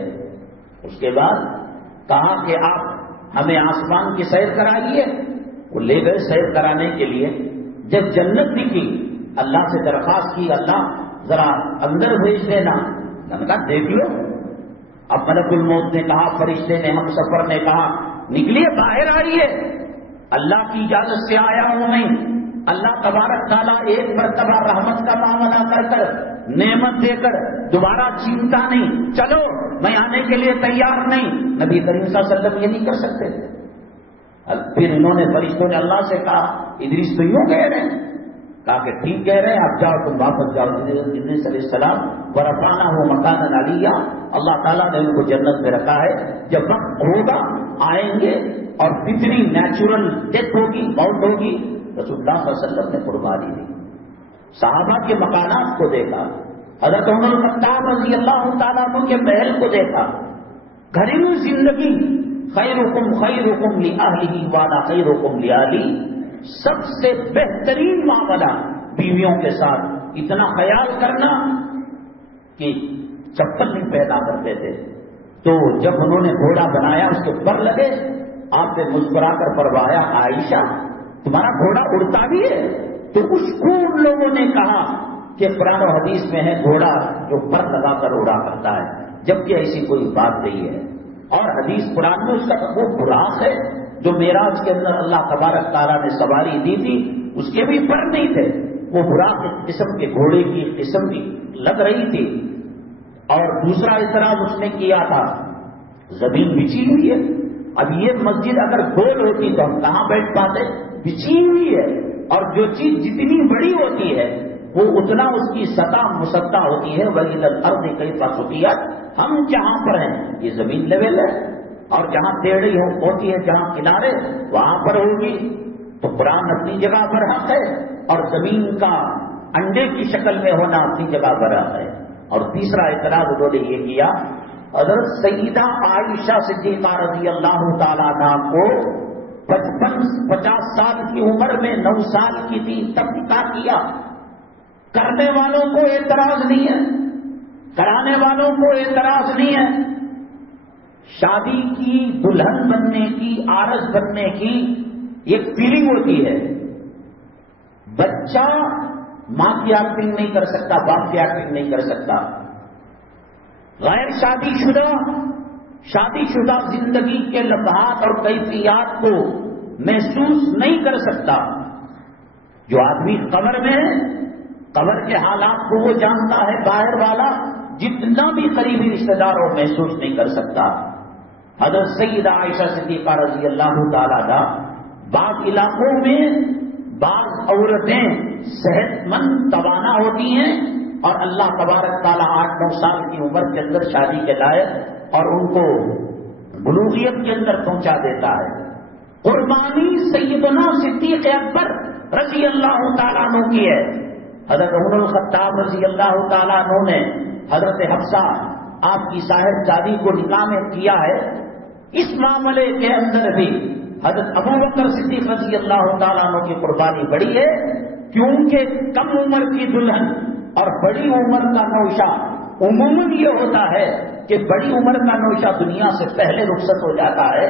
اس کے بعد کہا کہ آپ ہمیں آسمان کی سیر کرائیے. وہ لے گئے سیر کرانے کے لیے. جب جنت دکھی اللہ سے درخواست کی اللہ ذرا اندر بھیج دینا. میں نے کہا دیکھ لو. اب ملک الموت نے کہا، فرشتے نے، ہم سفر نے کہا نکلیے باہر آئیے. اللہ کی اجازت سے آیا ہوں نہیں. اللہ تبارک تعالیٰ ایک مرتبہ رحمت کا معاملہ کر کر نعمت دے کر دوبارہ چینتا نہیں. چلو میں آنے کے لیے تیار نہیں. نبی کریم صلی اللہ علیہ وسلم یہ نہیں کر سکتے. پھر انہوں نے فرشتوں نے اللہ سے کہا ادریس تو یوں کہہ رہے ہیں. کہا کہ ٹھیک کہہ رہے ہیں، آپ جاؤ، تم واپس جاؤ. ادریس علیہ السلام ورفعناہ مکانا علیہ، اللہ تعالیٰ نے ان کو جنت میں رکھا ہے. جب وقت ہوگا آئیں گے اور کتنی نیچرل ڈیتھ ہوگی، موت ہوگی. رسول اللہ صلی اللہ علیہ وسلم نے قربانی دی. صحابہ کے مکانات کو دیکھا، حضرت عمر الخطاب رضی اللہ تعالیٰ عنہ کے محل کو دیکھا. گھریلو زندگی، خیرکم خیرکم لأہلہ وانا خیرکم لأہلی. سب سے بہترین معاملہ بیویوں کے ساتھ اتنا خیال کرنا کہ چپل نہیں پہنا کرتے تھے. تو جب انہوں نے گھوڑا بنایا اس کے پر لگے، آپ نے مسکرا کر فرمایا عائشہ تمہارا گھوڑا اڑتا بھی ہے. تو اس کو ان لوگوں نے کہا کہ قرآن و حدیث میں ہے گھوڑا جو پر لگا کر اڑا کرتا ہے، جبکہ ایسی کوئی بات نہیں ہے. اور حدیث قرآن میں اس کا وہ براق ہے جو معراج کے اندر اللہ تبارک تعالیٰ نے سواری دی تھی، اس کے بھی پر نہیں تھے. وہ براق ایک قسم کے گھوڑے کی قسم کی لگ رہی تھی. اور دوسرا اعتراض اس نے کیا تھا زمین بچھی ہوئی ہے. اب یہ مسجد اگر گول ہوتی تو ہم کہاں بیٹھ پاتے؟ بچھی ہوئی ہے. اور جو چیز جتنی بڑی ہوتی ہے وہ اتنا اس کی سطح مسطح ہوتی ہے. وَإِلَى الْأَرْضِ كَيْفَ سُطِحَتْ, ہم جہاں پر ہیں یہ زمین لیول ہے, اور جہاں ٹیڑھی ہوتی ہے, جہاں کنارے, وہاں پر ہوگی. تو قرآن اپنی جگہ پر حق ہے, اور زمین کا انڈے کی شکل میں ہونا اپنی جگہ پر حق ہے. اور تیسرا اعتراض انہوں نے یہ کیا, حضرت سیدہ عائشہ صدیقہ رضی اللہ تعالیٰ عنہا کو 50 سال کی عمر میں 9 سال کی تھی تب نکاح کیا. کرنے والوں کو اعتراض نہیں ہے, کرانے والوں کو اعتراض نہیں ہے. شادی کی, دلہن بننے کی, عارض بننے کی ایک فیلنگ ہوتی ہے. بچہ ماں کی ایکٹنگ نہیں کر سکتا, باپ کی ایکٹنگ نہیں کر سکتا. غیر شادی شدہ زندگی کے لمحات اور کیفیات کو محسوس نہیں کر سکتا. جو آدمی قبر میں ہے, قبر کے حالات کو وہ جانتا ہے, باہر والا جتنا بھی قریبی رشتہ دار ہو محسوس نہیں کر سکتا. حضرت سیدہ عائشہ صدیقہ رضی اللہ تعالیٰ عنہا, بعض علاقوں میں بعض عورتیں صحت مند توانا ہوتی ہیں اور اللہ تبارک تعالیٰ 8-9 سال کی عمر کے اندر شادی کے لائق اور ان کو بلوغیت کے اندر پہنچا دیتا ہے. قربانی سیدنا صدیق اکبر رضی اللہ تعالیٰ عنہ کی ہے. حضرت عمر الخطاب رضی اللہ تعالیٰ عنہ نے حضرت حفصہ آپ کی صاحبزادی کو نکاح میں کیا ہے. اس معاملے کے اندر بھی حضرت ابو بکر صدیق رضی اللہ تعالیٰ عنہ کی قربانی بڑی ہے, کیونکہ کم عمر کی دلہن اور بڑی عمر کا نوشہ عموماً یہ ہوتا ہے کہ بڑی عمر کا نوشہ دنیا سے پہلے رخصت ہو جاتا ہے,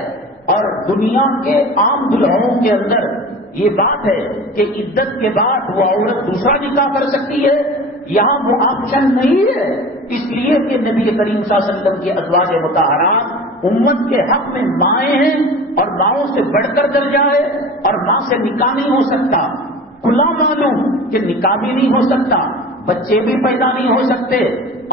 اور دنیا کے عام دلہنوں کے اندر یہ بات ہے کہ عدت کے بعد وہ عورت دوسرا نکاح کر سکتی ہے. یہاں وہ آپشن نہیں ہے, اس لیے کہ نبی کریم صلی اللہ علیہ وسلم کی ازواج مطہرات امت کے حق میں مائیں ہیں, اور ماؤں سے بڑھ کر درجہ ہے, اور ماں سے نکاح نہیں ہو سکتا. کھلا معلوم کہ نکاح بھی نہیں ہو سکتا, بچے بھی پیدا نہیں ہو سکتے,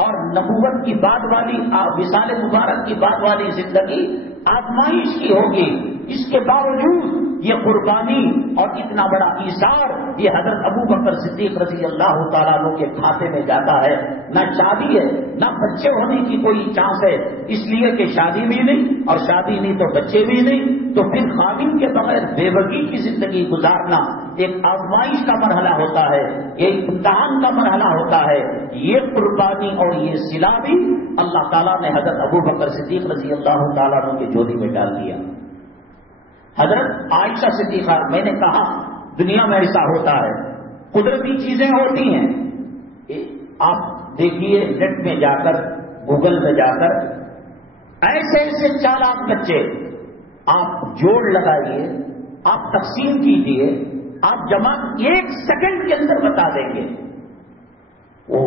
اور نبوت کی بعد والی, وصال مبارک کی بعد والی زندگی آزمائش کی ہوگی. اس کے باوجود یہ قربانی اور اتنا بڑا ایثار یہ حضرت ابو بکر صدیق رضی اللہ تعالیٰ عنہ کے کھاتے میں جاتا ہے. نہ شادی ہے, نہ بچے ہونے کی کوئی چانس ہے, اس لیے کہ شادی بھی نہیں, اور شادی نہیں تو بچے بھی نہیں, تو پھر خاوند کے بغیر بے بکی کی زندگی گزارنا ایک آزمائش کا مرحلہ ہوتا ہے, ایک امتحان کا مرحلہ ہوتا ہے. یہ قربانی اور یہ صلہ بھی اللہ تعالیٰ نے حضرت ابو بکر صدیق رضی اللہ تعالیٰ عنہ کے جھولی میں ڈال دیا. حضرت عائشہ صدیقہ, میں نے کہا دنیا میں ایسا ہوتا ہے, قدرتی چیزیں ہوتی ہیں. آپ دیکھیے نیٹ میں جا کر, گوگل میں جا کر, ایسے ایسے چالاک بچے آپ جوڑ لگائیے, آپ تقسیم کیجیے, آپ جمع 1 سیکنڈ کے اندر بتا دیں گے. وہ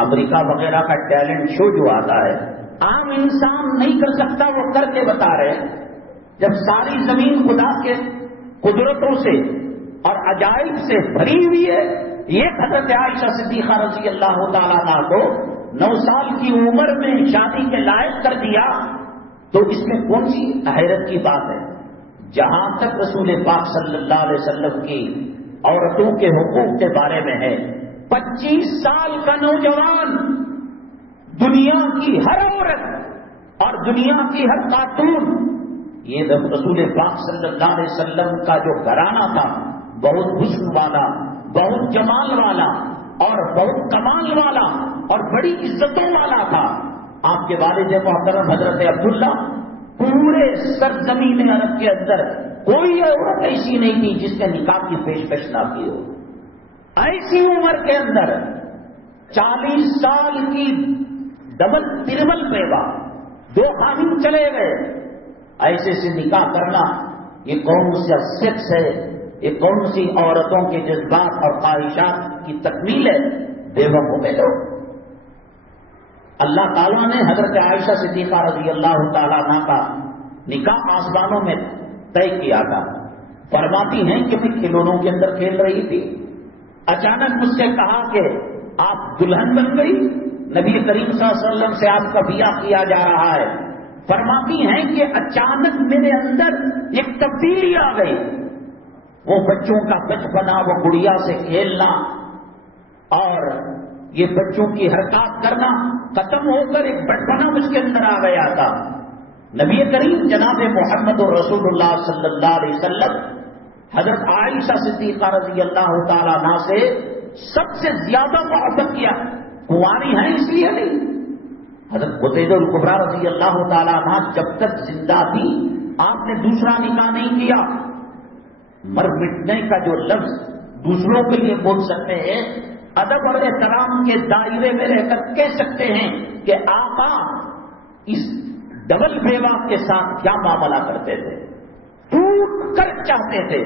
امریکہ وغیرہ کا ٹیلنٹ شو جو آتا ہے, عام انسان نہیں کر سکتا, وہ کر کے بتا رہے ہیں. جب ساری زمین خدا کے قدرتوں سے اور عجائب سے بھری ہوئی ہے, یہ حضرت عائشہ صدیقہ رضی اللہ تعالیٰ عنہ کو 9 سال کی عمر میں شادی کے لائق کر دیا, تو اس میں کون سی حیرت کی بات ہے؟ جہاں تک رسول پاک صلی اللہ علیہ وسلم کی عورتوں کے حقوق کے بارے میں ہے, 25 سال کا نوجوان دنیا کی ہر عورت اور دنیا کی ہر خاتون, یہ رسول پاک صلی اللہ علیہ وسلم کا جو گھرانہ تھا بہت حسن والا, بہت جمال والا اور بہت کمال والا اور بڑی عزتوں والا تھا. آپ کے والد محترم حضرت عبداللہ, پورے سرزمین عرب کے اندر کوئی عورت ایسی نہیں تھی جس نے نکاح کی پیشکش نہ کی ہو. ایسی عمر کے اندر 40 سال کی ڈبل تربل بیوہ, 2 خاوند چلے گئے, ایسے سے نکاح کرنا یہ کون سا سیکس ہے؟ یہ کون سی عورتوں کے جذبات اور خواہشات کی تکمیل ہے؟ بے وقوف میں تو اللہ تعالیٰ نے حضرت عائشہ صدیقہ رضی اللہ تعالیٰ عنہ کا نکاح آسمانوں میں طے کیا تھا. فرماتی ہیں کہ میں کھلونوں کے اندر کھیل رہی تھی, اچانک مجھ سے کہا کہ آپ دلہن بن گئی, نبی کریم صلی اللہ علیہ وسلم سے آپ کا بیاہ کیا جا رہا ہے. فرماتی ہیں کہ اچانک میرے اندر ایک تبدیلی آ گئی, وہ بچوں کا بچپنا، وہ گڑیا سے کھیلنا اور یہ بچوں کی حرکات کرنا ختم ہو کر ایک بچپنا مجھ کے اندر آ گیا تھا۔ نبی کریم جناب محمد رسول اللہ صلی اللہ علیہ وسلم حضرت عائشہ صدیقہ رضی اللہ تعالیٰ عنہا سے سب سے زیادہ محبت کیا، کنواری ہیں اس لیے نہیں۔ حضرت خدیجہ الکبریٰ رضی اللہ تعالیٰ عنہا جب تک زندہ تھی آپ نے دوسرا نکاح نہیں کیا۔ مر مٹنے کا جو لفظ دوسروں کے لیے بول سکتے ہیں، ادب اور احترام کے دائرے میں رہ کر کہہ سکتے ہیں کہ آقا اس ڈبل بیوہ کے ساتھ کیا معاملہ کرتے تھے، ٹوٹ کر چاہتے تھے،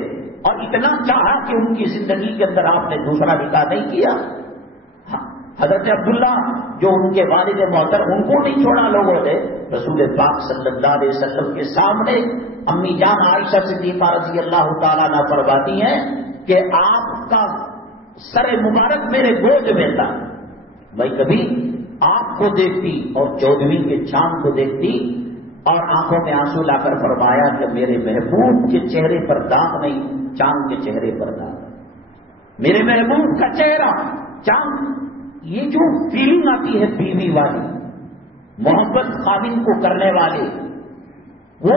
اور اتنا چاہا کہ ان کی زندگی کے اندر آپ نے دوسرا نکاح نہیں کیا۔ حضرت عبداللہ جو ان کے والد محترم، ان کو نہیں چھوڑا لوگوں نے۔ رسول پاک صلی اللہ علیہ وسلم کے سامنے امی جان عائشہ صدیقہ رضی اللہ تعالیٰ عنہ فرماتی ہیں کہ آپ کا سر مبارک میرے گود میں تھا، میں کبھی آپ کو دیکھتی اور 14ویں کے چاند کو دیکھتی اور آنکھوں میں آنسو لا کر فرمایا کہ میرے محبوب کے چہرے پر داغ نہیں، چاند کے چہرے پر داغ، میرے محبوب کا چہرہ چاند۔ یہ جو فیلنگ آتی ہے بیوی والی، محبت خاوند کو کرنے والی، وہ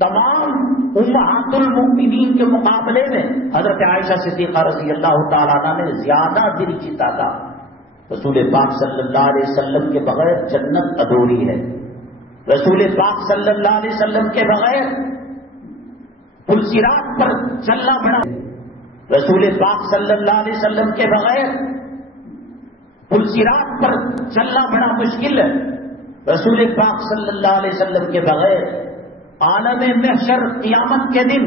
تمام امہات المؤمنین کے مقابلے میں حضرت عائشہ صدیقہ رضی اللہ تعالیٰ عنہ نے زیادہ دل جیتا تھا۔ رسول پاک صلی اللہ علیہ وسلم کے بغیر جنت ادھوری ہے، رسول پاک صلی اللہ علیہ وسلم کے بغیر پل صراط پر چلنا بڑا، رسول پاک صلی اللہ علیہ وسلم کے بغیر پل صراط پر چلنا بڑا مشکل ہے، رسول پاک صلی اللہ علیہ وسلم کے بغیر عالم محشر قیامت کے دن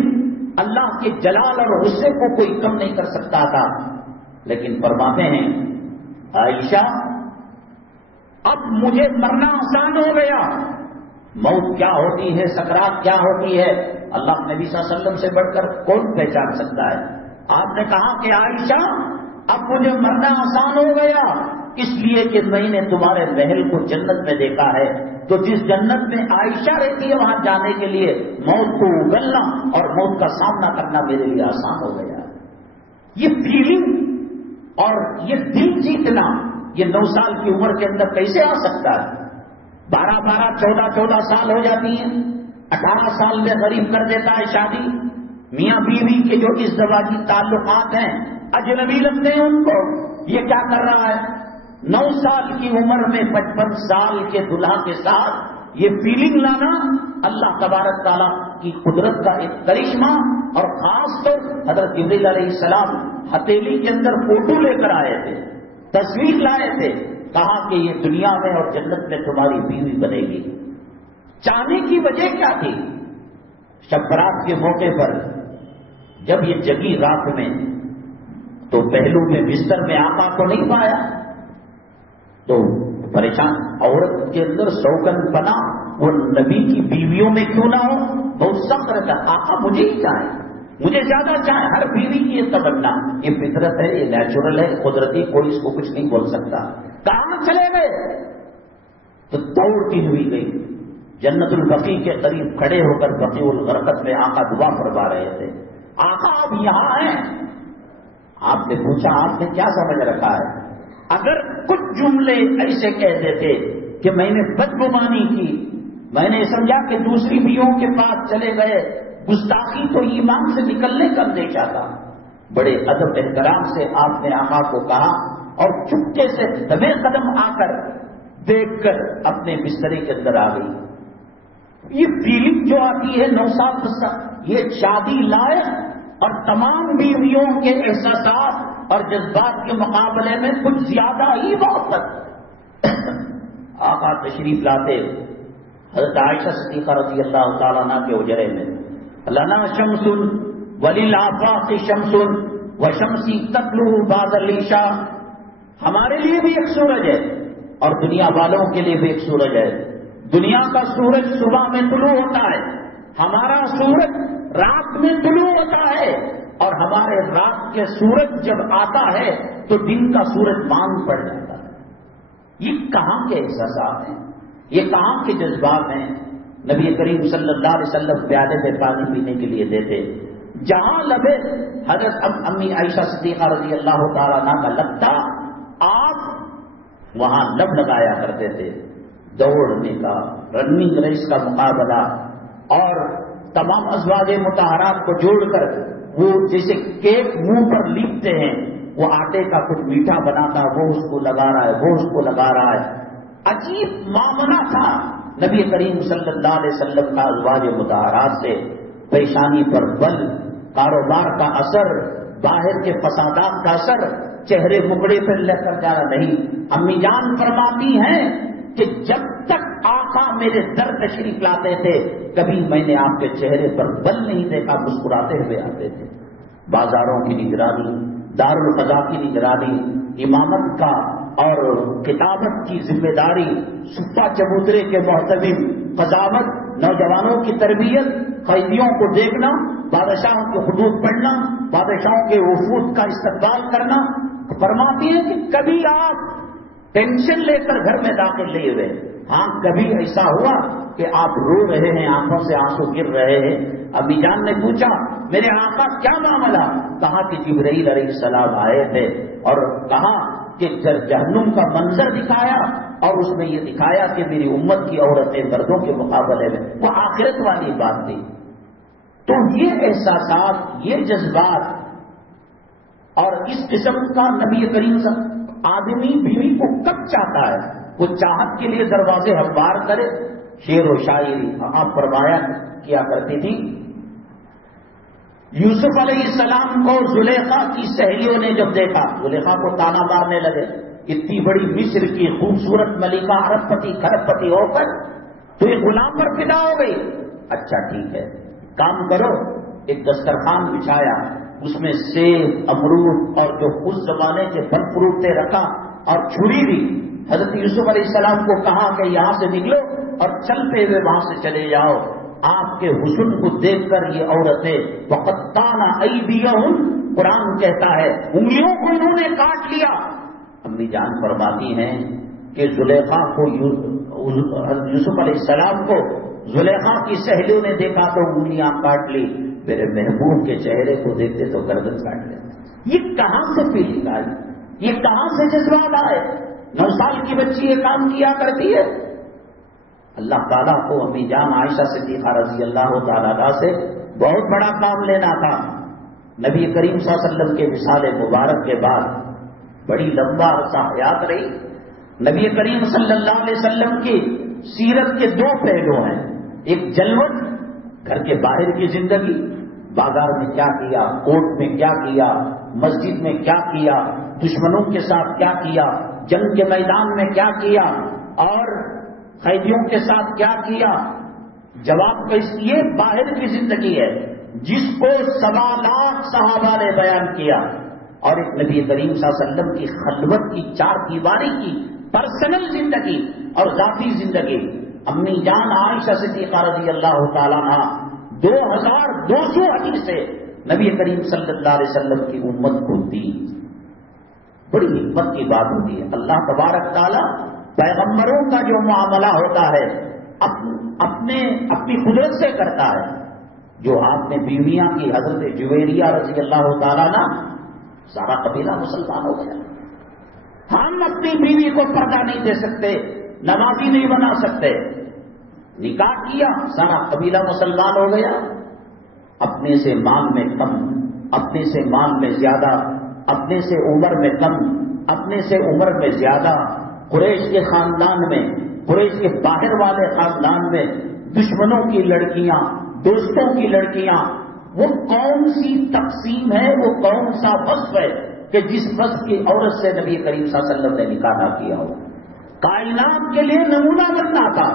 اللہ کے جلال اور غصے کو کوئی کم نہیں کر سکتا تھا۔ لیکن فرماتے ہیں عائشہ اب مجھے مرنا آسان ہو گیا، موت کیا ہوتی ہے، سکرات کیا ہوتی ہے، اللہ نبی صلی اللہ علیہ وسلم سے بڑھ کر کون پہچان سکتا ہے۔ آپ نے کہا کہ عائشہ اب مجھے مرنا آسان ہو گیا، اس لیے کہ میں نے تمہارے محل کو جنت میں دیکھا ہے، تو جس جنت میں عائشہ رہتی ہے وہاں جانے کے لیے موت کو اگلنا اور موت کا سامنا کرنا میرے لیے آسان ہو گیا۔ یہ فیلنگ اور یہ دل جیتنا یہ 9 سال کی عمر کے اندر کیسے آ سکتا ہے؟ 12 14 سال ہو جاتی ہیں، 18 سال میں غریب کر دیتا ہے شادی، میاں بیوی کے جو ازدواجی تعلقات ہیں اجنبی لگتے ہیں ان کو۔ یہ کیا کر رہا ہے؟ 9 سال کی عمر میں 55 سال کے دلہا کے ساتھ یہ فیلنگ لانا اللہ تبارک تعالیٰ کی قدرت کا ایک کرشمہ، اور خاص طور حضرت جبریل علیہ السلام ہتھیلی کے اندر فوٹو لے کر آئے تھے، تصویر لائے تھے، کہا کہ یہ دنیا میں اور جنت میں تمہاری بیوی بنے گی۔ چاہنے کی وجہ کیا تھی؟ شب برات کے موقع پر جب یہ جگی رات میں تو پہلو میں بستر میں آقا کو نہیں پایا تو پریشان، عورت کے اندر شوکن بنا وہ نبی کی بیویوں میں کیوں نہ ہو، بہت سخت رہتا، آقا مجھے ہی چاہے، مجھے زیادہ چاہے، ہر بیوی کی یہ تمنا، یہ فطرت ہے، یہ نیچرل ہے، قدرتی، کوئی اس کو کچھ نہیں بول سکتا۔ کہاں چلے گئے؟ تو دوڑتی ہوئی گئی، جنت البقیع کے قریب کھڑے ہو کر بقیع الغرقد میں آقا دعا فرما رہے تھے۔ آقا آپ یہاں ہیں؟ آپ نے پوچھا آپ نے کیا سمجھ رکھا ہے؟ اگر کچھ جملے ایسے کہہ دیتے کہ میں نے بدگمانی کی، میں نے سمجھا کہ دوسری بیووں کے پاس چلے گئے، گستاخی تو ایمان سے نکلنے کا اندیشہ تھا۔ بڑے ادب احترام سے آپ نے آقا کو کہا اور چپکے سے دبے قدم آ کر دیکھ کر اپنے بسترے کے اندر آ گئی۔ یہ فیلنگ جو آتی ہے 9 سال 10 سال، یہ شادی لائق اور تمام بیویوں کے احساسات اور جذبات کے مقابلے میں کچھ زیادہ ہی بہت آقا تشریف لاتے حضرت عائشہ صدیقہ رضی اللہ تعالیٰ عنہ کے اجرے میں، لنا شمس وللآفاق شمس وشمسی تطلع بعد العشاء، ہمارے لیے بھی ایک سورج ہے اور دنیا والوں کے لیے بھی ایک سورج ہے۔ دنیا کا سورج صبح میں طلوع ہوتا ہے، ہمارا سورج رات میں طلوع ہوتا ہے، اور ہمارے رات کے سورج جب آتا ہے تو دن کا سورج مانگ پڑ جاتا ہے۔ یہ کہاں کے احساسات ہیں، یہ کہاں کے جذبات ہیں؟ نبی کریم صلی اللہ علیہ وسلم پیالے میں پانی پینے کے لیے دیتے، جہاں لبے حضرت امی عائشہ صدیقہ رضی اللہ تعالیٰ عنہ کا لگتا، آپ وہاں لب لگایا کرتے تھے. دوڑنے کا، رننگ ریس کا مقابلہ، اور تمام ازواج مطہرات کو جوڑ کر وہ جیسے کیک منہ پر لیپتے ہیں، وہ آٹے کا کچھ میٹھا بناتا، وہ اس کو لگا رہا ہے، وہ اس کو لگا رہا ہے. عجیب معاملہ تھا نبی کریم صلی اللہ علیہ وسلم کا ازواج مطہرات سے. پریشانی پر بل، کاروبار کا اثر، باہر کے فسادات کا اثر چہرے مکڑے پر لے کر جانا نہیں. امی جان فرماتی ہیں کہ جب تک آقا میرے در تشریف لاتے تھے کبھی میں نے آپ کے چہرے پر بل نہیں دیکھا، مسکراتے ہوئے آتے تھے. بازاروں کی نگرانی، دارالقضا کی نگرانی، امامت کا اور کتابت کی ذمہ داری، صفہ چبوترے کے محتمم، قضاوت، نوجوانوں کی تربیت، قیدیوں کو دیکھنا، بادشاہوں کے حدود پڑھنا، بادشاہوں کے وفود کا استقبال کرنا. فرماتی ہیں کہ کبھی آپ ٹینشن لے کر گھر میں داخل نہیں ہوئے. ہاں کبھی ایسا ہوا کہ آپ رو رہے ہیں، آنکھوں سے آنسو گر رہے ہیں. امی جان نے پوچھا میرے آقا کیا معاملہ؟ کہا کہ جبرائیل علیہ السلام آئے تھے اور کہا کہ جہنم کا منظر دکھایا اور اس میں یہ دکھایا کہ میری امت کی عورتیں مردوں کے مقابلے میں، وہ آخرت والی بات تھی. تو یہ احساسات، یہ جذبات اور اس قسم کا نبی کریم صلی اللہ علیہ وسلم، آدمی بیوی کو کب چاہتا ہے؟ وہ چاہت کے لیے دروازے ہموار کرے. شعر و شاعری آپ فرمایا کیا کرتی تھی. یوسف علیہ السلام کو زلیخا کی سہیلیوں نے جب دیکھا، زلیخا کو تانا مارنے لگے. اتنی بڑی مصر کی خوبصورت ملکہ ارب پتی کھرب پتی ہو کر تو یہ غلام پر فدا ہو گئی. اچھا ٹھیک ہے، کام کرو. ایک دسترخوان بچھایا، اس میں سیب، امرود اور جو اس زمانے کے پھل فروٹ تھے رکھا اور چھری دی. حضرت یوسف علیہ السلام کو کہا کہ یہاں سے نکلو اور چلتے ہوئے وہاں سے چلے جاؤ. آپ کے حسن کو دیکھ کر یہ عورتیں وقتانا ایدیہم، قرآن کہتا ہے انگلیوں کو انہوں نے کاٹ لیا. امی جان فرماتی ہیں کہ زلیخا کو، یوسف علیہ السلام کو زلیخا کی سہیلیوں نے دیکھا تو انگلیاں کاٹ لی. میرے محبوب کے چہرے کو دیکھتے تو گردن کاٹ لیتے. یہ کہاں سے فیلنگ آئی؟ یہ کہاں سے جذبات آئے؟ 9 سال کی بچی یہ کام کیا کرتی ہے. اللہ تعالیٰ کو امی جان عائشہ صدیقہ رضی اللہ تعالیٰ عنہا سے بہت بڑا کام لینا تھا. نبی کریم صلی اللہ علیہ وسلم کے وصال مبارک کے بعد بڑی لمبا عرصہ حیات رہی. نبی کریم صلی اللہ علیہ وسلم کی سیرت کے 2 پہلو ہیں. ایک جلوت، گھر کے باہر کی زندگی، بازار میں کیا کیا، کوٹ میں کیا کیا، مسجد میں کیا کیا، دشمنوں کے ساتھ کیا کیا، جنگ کے میدان میں کیا کیا، اور قیدیوں کے ساتھ کیا کیا. جواب یہ باہر کی زندگی ہے جس کو 1.25 لاکھ صحابہ نے بیان کیا. اور ایک نبی کریم صلی اللہ علیہ وسلم کی خلوت کی 4 دیواری کی پرسنل زندگی اور ذاتی زندگی. امی جان عائشہ صدیقہ رضی اللہ تعالیٰ عنہ 2200 حدیثیں نبی کریم صلی اللہ علیہ وسلم کی امت کو دی. بڑی حکمت کی بات ہوتی ہے. اللہ تبارک تعالیٰ پیغمبروں کا جو معاملہ ہوتا ہے اپنی قدرت سے کرتا ہے. جو آپ نے بیویاں کی حضرت جویریہ رضی اللہ تعالیٰ عنہ، سارا قبیلہ مسلمان ہو گیا. ہم اپنی بیوی کو پردہ نہیں دے سکتے، نمازی نہیں بنا سکتے. نکاح کیا، سارا قبیلہ مسلمان ہو گیا. اپنے سے مال میں کم، اپنے سے مال میں زیادہ، اپنے سے عمر میں کم، اپنے سے عمر میں زیادہ. قریش کے خاندان میں، قریش کے باہر والے خاندان میں دشمنوں کی لڑکیاں، دوستوں کی لڑکیاں. وہ کون سی تقسیم ہے، وہ کون سا وصف ہے کہ جس وصف کی عورت سے نبی کریم صلی اللہ علیہ وسلم نے نکاح نہ کیا ہو؟ کائنات کے لیے نمونہ بننا تھا.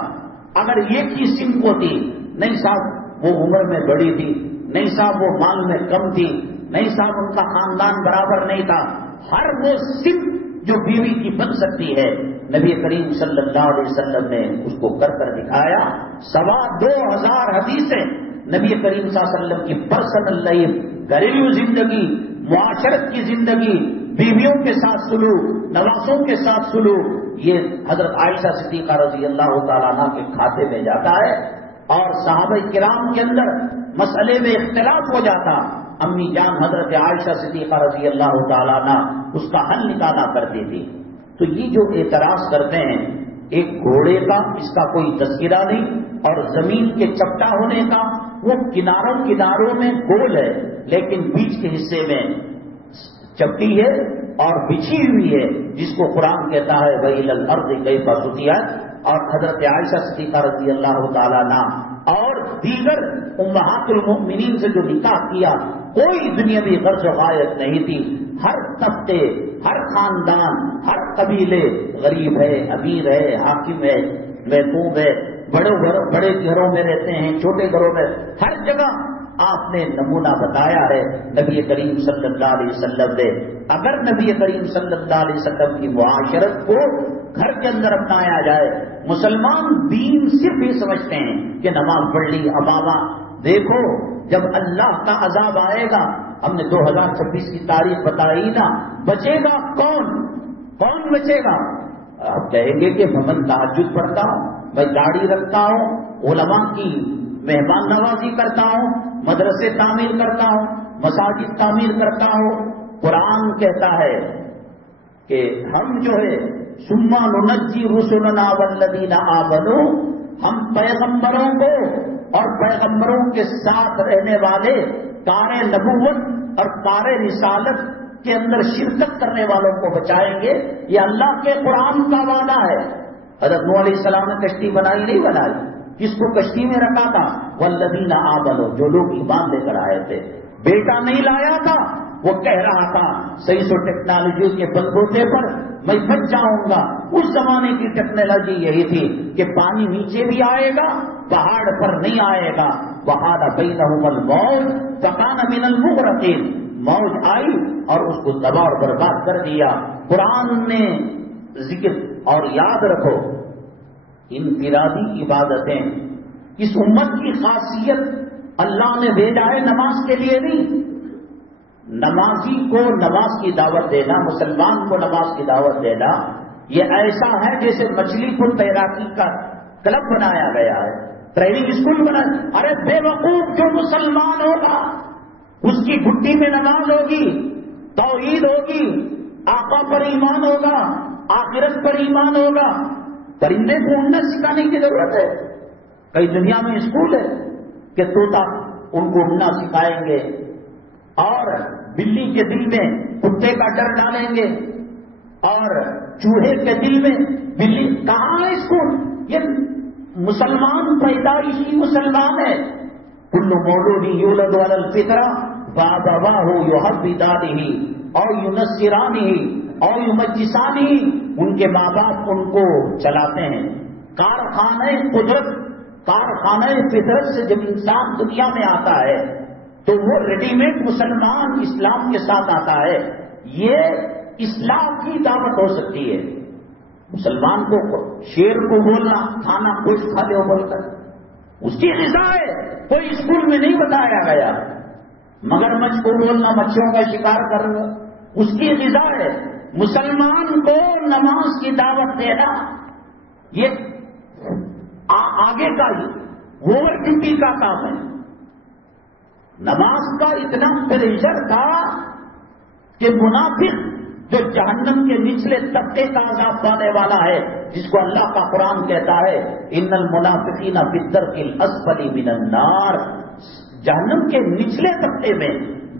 اگر ایک ہی صنف ہوتی، نہیں صاحب وہ عمر میں بڑی تھی، نہیں صاحب وہ مال میں کم تھی، نہیں صاحب ان کا خاندان برابر نہیں تھا، ہر وہ صنف جو بیوی کی بن سکتی ہے نبی کریم صلی اللہ علیہ وسلم نے اس کو کر کر دکھایا. 22,000 حدیثیں نبی کریم صلی اللہ علیہ وسلم کی پرسنل لائف، گھریلو زندگی، معاشرت کی زندگی، بیویوں کے ساتھ سلوک، نواسوں کے ساتھ سلوک، یہ حضرت عائشہ صدیقہ رضی اللہ تعالیٰ عنہ کے کھاتے میں جاتا ہے. اور صحابہ کرام کے اندر مسئلے میں اختلاف ہو جاتا، امی جان حضرت عائشہ صدیقہ رضی اللہ تعالیٰ عنہ اس کا حل نکالا کرتی تھی. تو یہ جو اعتراض کرتے ہیں ایک گھوڑے کا اس کا کوئی تذکرہ نہیں اور زمین کے چپٹا ہونے کا، وہ کناروں میں گول ہے لیکن بیچ کے حصے میں چپٹی ہے اور بچھی ہوئی ہے، جس کو قرآن کہتا ہے وَإِلَى الْأَرْضِ كَيْفَ سُطِحَتْ. اور حضرت عائشہ صدیقہ رضی اللہ تعالیٰ عنہ اور دیگر امہات المؤمنین سے جو نکاح کیا، کوئی دنیاوی غرض و غایت نہیں تھی. ہر طبقے، ہر خاندان، ہر قبیلے، غریب ہے، امیر ہے، حاکم ہے، محکوم ہے، بڑے گھروں میں رہتے ہیں، چھوٹے گھروں میں، ہر جگہ آپ نے نمونہ بتایا ہے نبی کریم صلی اللہ علیہ وسلم نے. اگر نبی کریم صلی اللہ علیہ وسلم کی معاشرت کو گھر کے اندر اپنایا جائے، مسلمان دین صرف یہ سمجھتے ہیں کہ نماز پڑھ لی ابابا. دیکھو جب اللہ کا عذاب آئے گا، ہم نے 2026 کی تاریخ بتائی نا، بچے گا کون بچے گا؟ آپ کہیں گے کہ میں تہجد پڑھتا ہوں، میں داڑھی رکھتا ہوں، علماء کی مہمان نوازی کرتا ہوں، مدرسے تعمیر کرتا ہوں، مساجد تعمیر کرتا ہوں. قرآن کہتا ہے کہ ہم جو ہے ثم ننجی رسلنا والذین آمنوا، ہم پیغمبروں کو اور پیغمبروں کے ساتھ رہنے والے کار نبوت اور کار رسالت کے اندر شرکت کرنے والوں کو بچائیں گے. یہ اللہ کے قرآن کا وعدہ ہے. حضرت نوح علیہ السلام نے کشتی بنائی نہیں بنائی؟ کس کو کشتی میں رکھا تھا؟ والذین آمنوا، جو لوگ ایمان لے کر آئے تھے. بیٹا نہیں لایا تھا، وہ کہہ رہا تھا سائنس و ٹیکنالوجی کے بلبوتے پر میں بچ جاؤں گا. اس زمانے کی ٹیکنالوجی یہی تھی کہ پانی نیچے بھی آئے گا، پہاڑ پر نہیں آئے گا. وحال بینہم الموج فکان من المغرقین، موج آئی اور اس کو تباہ اور برباد کر دیا. قرآن نے ذکر، اور یاد رکھو انفرادی عبادتیں اس امت کی خاصیت اللہ نے بھیجا ہے نماز کے لیے نہیں. نمازی کو نماز کی دعوت دینا، مسلمان کو نماز کی دعوت دینا، یہ ایسا ہے جیسے مچھلی کو تیراکی کا کلب بنایا گیا ہے، ٹریننگ اسکول بنا. ارے بے وقوف، جو مسلمان ہوگا اس کی گھٹی میں نماز ہوگی، توحید ہوگی، آقا پر ایمان ہوگا، آخرت پر ایمان ہوگا. پرندے کو اڑنا سکھانے کی ضرورت ہے. کئی دنیا میں اسکول ہے کہ طوطا ان کو اڑنا سکھائیں گے اور بلی کے دل میں کتے کا ڈر ڈالیں گے اور چوہے کے دل میں بلی. کہاں ہے اسکول؟ یہ مسلمان پیدائشی مسلمان ہے. کل مولود یولد علی الفطرہ فابواہ یحودانہ او ینصرانہ او یمجسانہ، ان کے ماں باپ ان کو چلاتے ہیں. کارخانہ قدرت، کارخانہ فطرت سے جب انسان دنیا میں آتا ہے تو وہ ریڈی میڈ مسلمان اسلام کے ساتھ آتا ہے. یہ اسلام کی دعوت ہو سکتی ہے. مسلمان کو شیر کو بولنا کھانا گوشت کھا لو بول کر اس کی غذا ہے، کوئی اسکول میں نہیں بتایا گیا. مگرمچھ کو بولنا مچھلیوں کا شکار کرنا اس کی غذا ہے. مسلمان کو نماز کی دعوت دینا یہ آگے کا ہی اوور ڈیوٹی کا کام ہے. نماز کا اتنا پریشر تھا کہ منافق جو جہنم کے نچلے طبقے کا عذاب پانے والا ہے، جس کو اللہ کا قرآن کہتا ہے ان المنافقین فی الدرک الاسفل من النار، جہنم کے نچلے طبقے میں،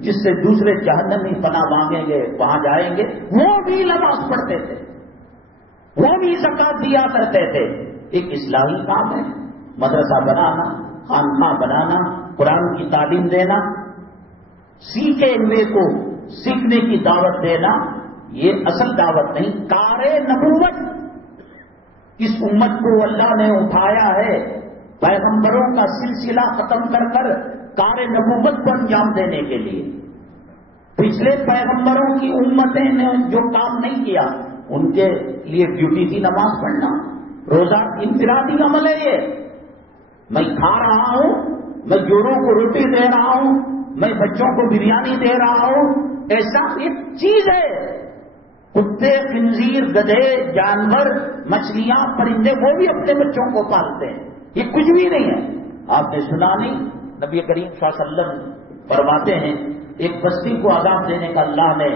جس سے دوسرے جہنمی پناہ مانگیں گے وہاں جائیں گے، وہ بھی نماز پڑھتے تھے، وہ بھی زکات دیا کرتے تھے. ایک اصلاحی کام ہے. مدرسہ بنانا، خانقاہ بنانا، قرآن کی تعلیم دینا، سیکھے ہوئے کو سیکھنے کی دعوت دینا، یہ اصل دعوت نہیں. کار نبوت اس امت کو اللہ نے اٹھایا ہے پیغمبروں کا سلسلہ ختم کر کر کار نبوت کو انجام دینے کے لیے. پچھلے پیغمبروں کی امتیں نے جو کام نہیں کیا ان کے لیے ڈیوٹی تھی نماز پڑھنا. روزہ انفرادی عمل ہے. یہ میں کھا رہا ہوں، میں جوڑوں کو روٹی دے رہا ہوں، میں بچوں کو بریانی دے رہا ہوں، ایسا ایک چیز ہے. کتے، خنزیر، گدھے، جانور، مچھلیاں، پرندے وہ بھی اپنے بچوں کو پالتے ہیں. یہ کچھ بھی نہیں ہے. آپ نے سنا نہیں نبی کریم صلی اللہ علیہ وسلم فرماتے ہیں ایک بستی کو عذاب دینے کا اللہ نے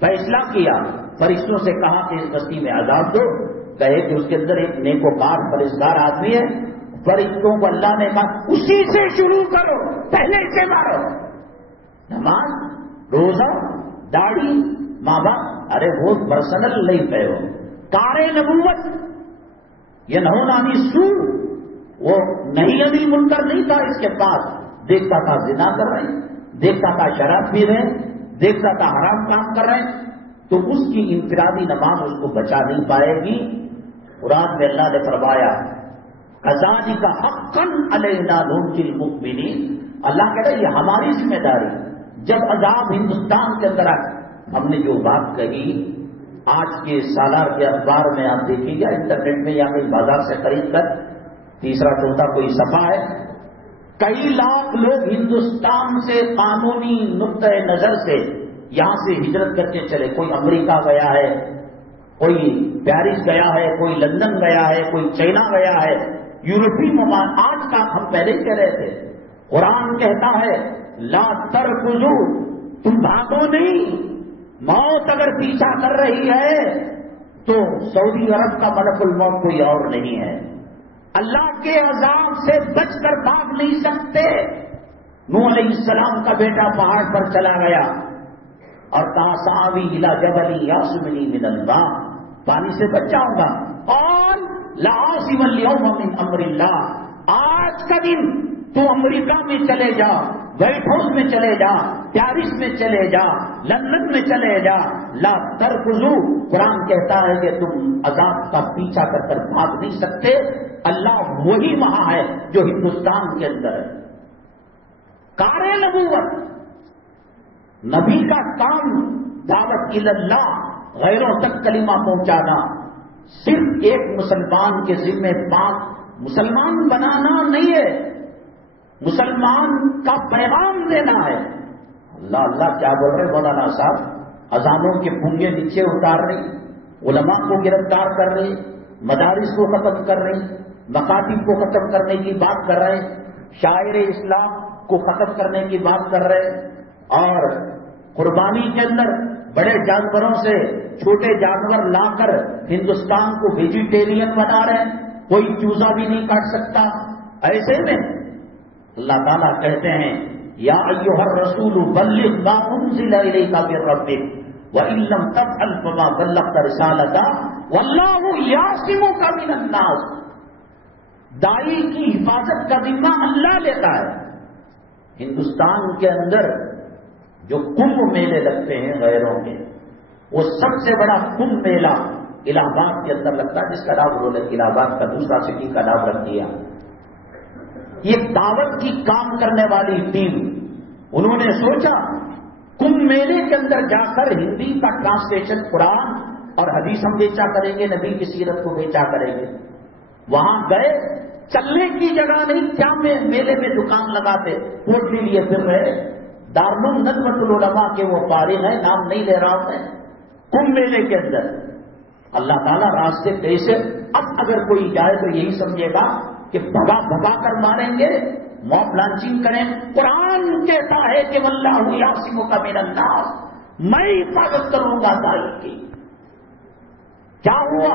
فیصلہ کیا، فرشتوں سے کہا کہ اس بستی میں عذاب دو، کہے کہ اس کے اندر ایک نیکوکار پرہیزگار آدمی ہے، فرشتوں کو اللہ نے کہا اسی سے شروع کرو، پہلے سے مارو۔ نماز، روزہ، داڑھی، ماں باپ، ارے وہ پرسنل نہیں پہ ہو، کار نبوت، یہ نہونانی سو، وہ نہیں انل منکر نہیں تھا اس کے پاس، دیکھتا تھا زنا کر رہے ہیں، دیکھتا تھا شراب پی رہے ہیں، دیکھتا تھا حرام کام کر رہے ہیں، تو اس کی انفرادی نماز اس کو بچا نہیں پائے گی۔ قرآن میں اللہ نے فرمایا کذالک حقا علینا ننجی المؤمنین، اللہ کہتا ہے یہ ہماری ذمہ داری۔ جب عذاب ہندوستان کے اندر آئے، ہم نے جو بات کہی آج کے سالار کے اخبار میں آپ دیکھیے گا، انٹرنیٹ میں یا کہیں بازار سے خرید کر، تیسرا چوتھا کوئی صفحہ ہے، کئی لاکھ لوگ ہندوستان سے قانونی نقطۂ نظر سے یہاں سے ہجرت کر کے چلے، کوئی امریکہ گیا ہے، کوئی پیرس گیا ہے، کوئی لندن گیا ہے، کوئی چائنا گیا ہے، یورپی ممالک۔ آج کا ہم پہلے کہہ رہے تھے، قرآن کہتا ہے لا ترکضوا، تم بھاگو نہیں، موت اگر پیچھا کر رہی ہے تو سعودی عرب کا ملک الموت کوئی اور نہیں ہے، اللہ کے عذاب سے بچ کر بھاگ نہیں سکتے۔ نوح علیہ السلام کا بیٹا پہاڑ پر چلا گیا اور کہا سآوی الی جبل یعصمنی من الماء، پانی سے بچ جاؤں گا، اور لا عاصم اليوم من امر اللہ، آج کا دن تو امریکہ میں چلے جا، وائٹ ہاؤس میں چلے جا، پیرس میں چلے جا، لندن میں چلے جا، لا ترکضوا، قرآن کہتا ہے کہ تم عذاب کا پیچھا کر کر بھاگ نہیں سکتے۔ اللہ وہی وہاں ہے جو ہندوستان کے اندر ہے۔ کار نبوت، نبی کا کام دعوت اللہ، غیروں تک کلمہ پہنچانا، صرف ایک مسلمان کے ذمہ پاک مسلمان بنانا نہیں ہے، مسلمان کا پیغام دینا ہے۔ اللہ اللہ کیا بول رہے مولانا صاحب، اذانوں کے پھنگے نیچے اتار رہی، علماء کو گرفتار کر رہی، مدارس کو ختم کر رہی، مکاتب کو ختم کرنے کی بات کر رہے، شاعر اسلام کو ختم کرنے کی بات کر رہے، اور قربانی کے اندر بڑے جانوروں سے چھوٹے جانور لا کر ہندوستان کو ویجیٹیرین بنا رہے ہیں، کوئی چوزا بھی نہیں کاٹ سکتا۔ ایسے میں اللہ تعالیٰ کہتے ہیں یا ایھا الرسول بلغ ما انزل الیک من ربک وان لم تفعل فما بلغت رسالتہ واللہ یعصمک من الناس، داعی کی حفاظت کا ذمہ اللہ لیتا ہے۔ ہندوستان کے اندر جو کمبھ میلے لگتے ہیں غیروں کے، وہ سب سے بڑا کمبھ میلہ الہ آباد کے اندر لگتا ہے، جس کا نام انہوں نے الہ آباد کا دوسرا سٹی کا نام رکھ دیا۔ یہ دعوت کی کام کرنے والی ٹیم، انہوں نے سوچا کمبھ میلے کے اندر جا کر ہندی کا ٹرانسلیشن قرآن اور حدیث ہم بیچا کریں گے، نبی کی سیرت کو بیچا کریں گے۔ وہاں گئے، چلنے کی جگہ نہیں، کیا میلے میں دکان لگاتے، پوٹلی لیے پھر رہے۔ دارالعلوم ندوۃ العلماء کے وہ فارغ ہیں، نام نہیں لے رہا ہوں میں، کمبھ میلے کے اندر اللہ تعالیٰ راستے کیسے، اب اگر کوئی جائے تو یہی سمجھے گا کہ بھگا بھگا کر ماریں گے، موب لانچنگ کریں۔ قرآن کہتا ہے کہ واللہ یعصمک من الناس، میں حفاظت کروں گا داعی کی۔ کیا ہوا؟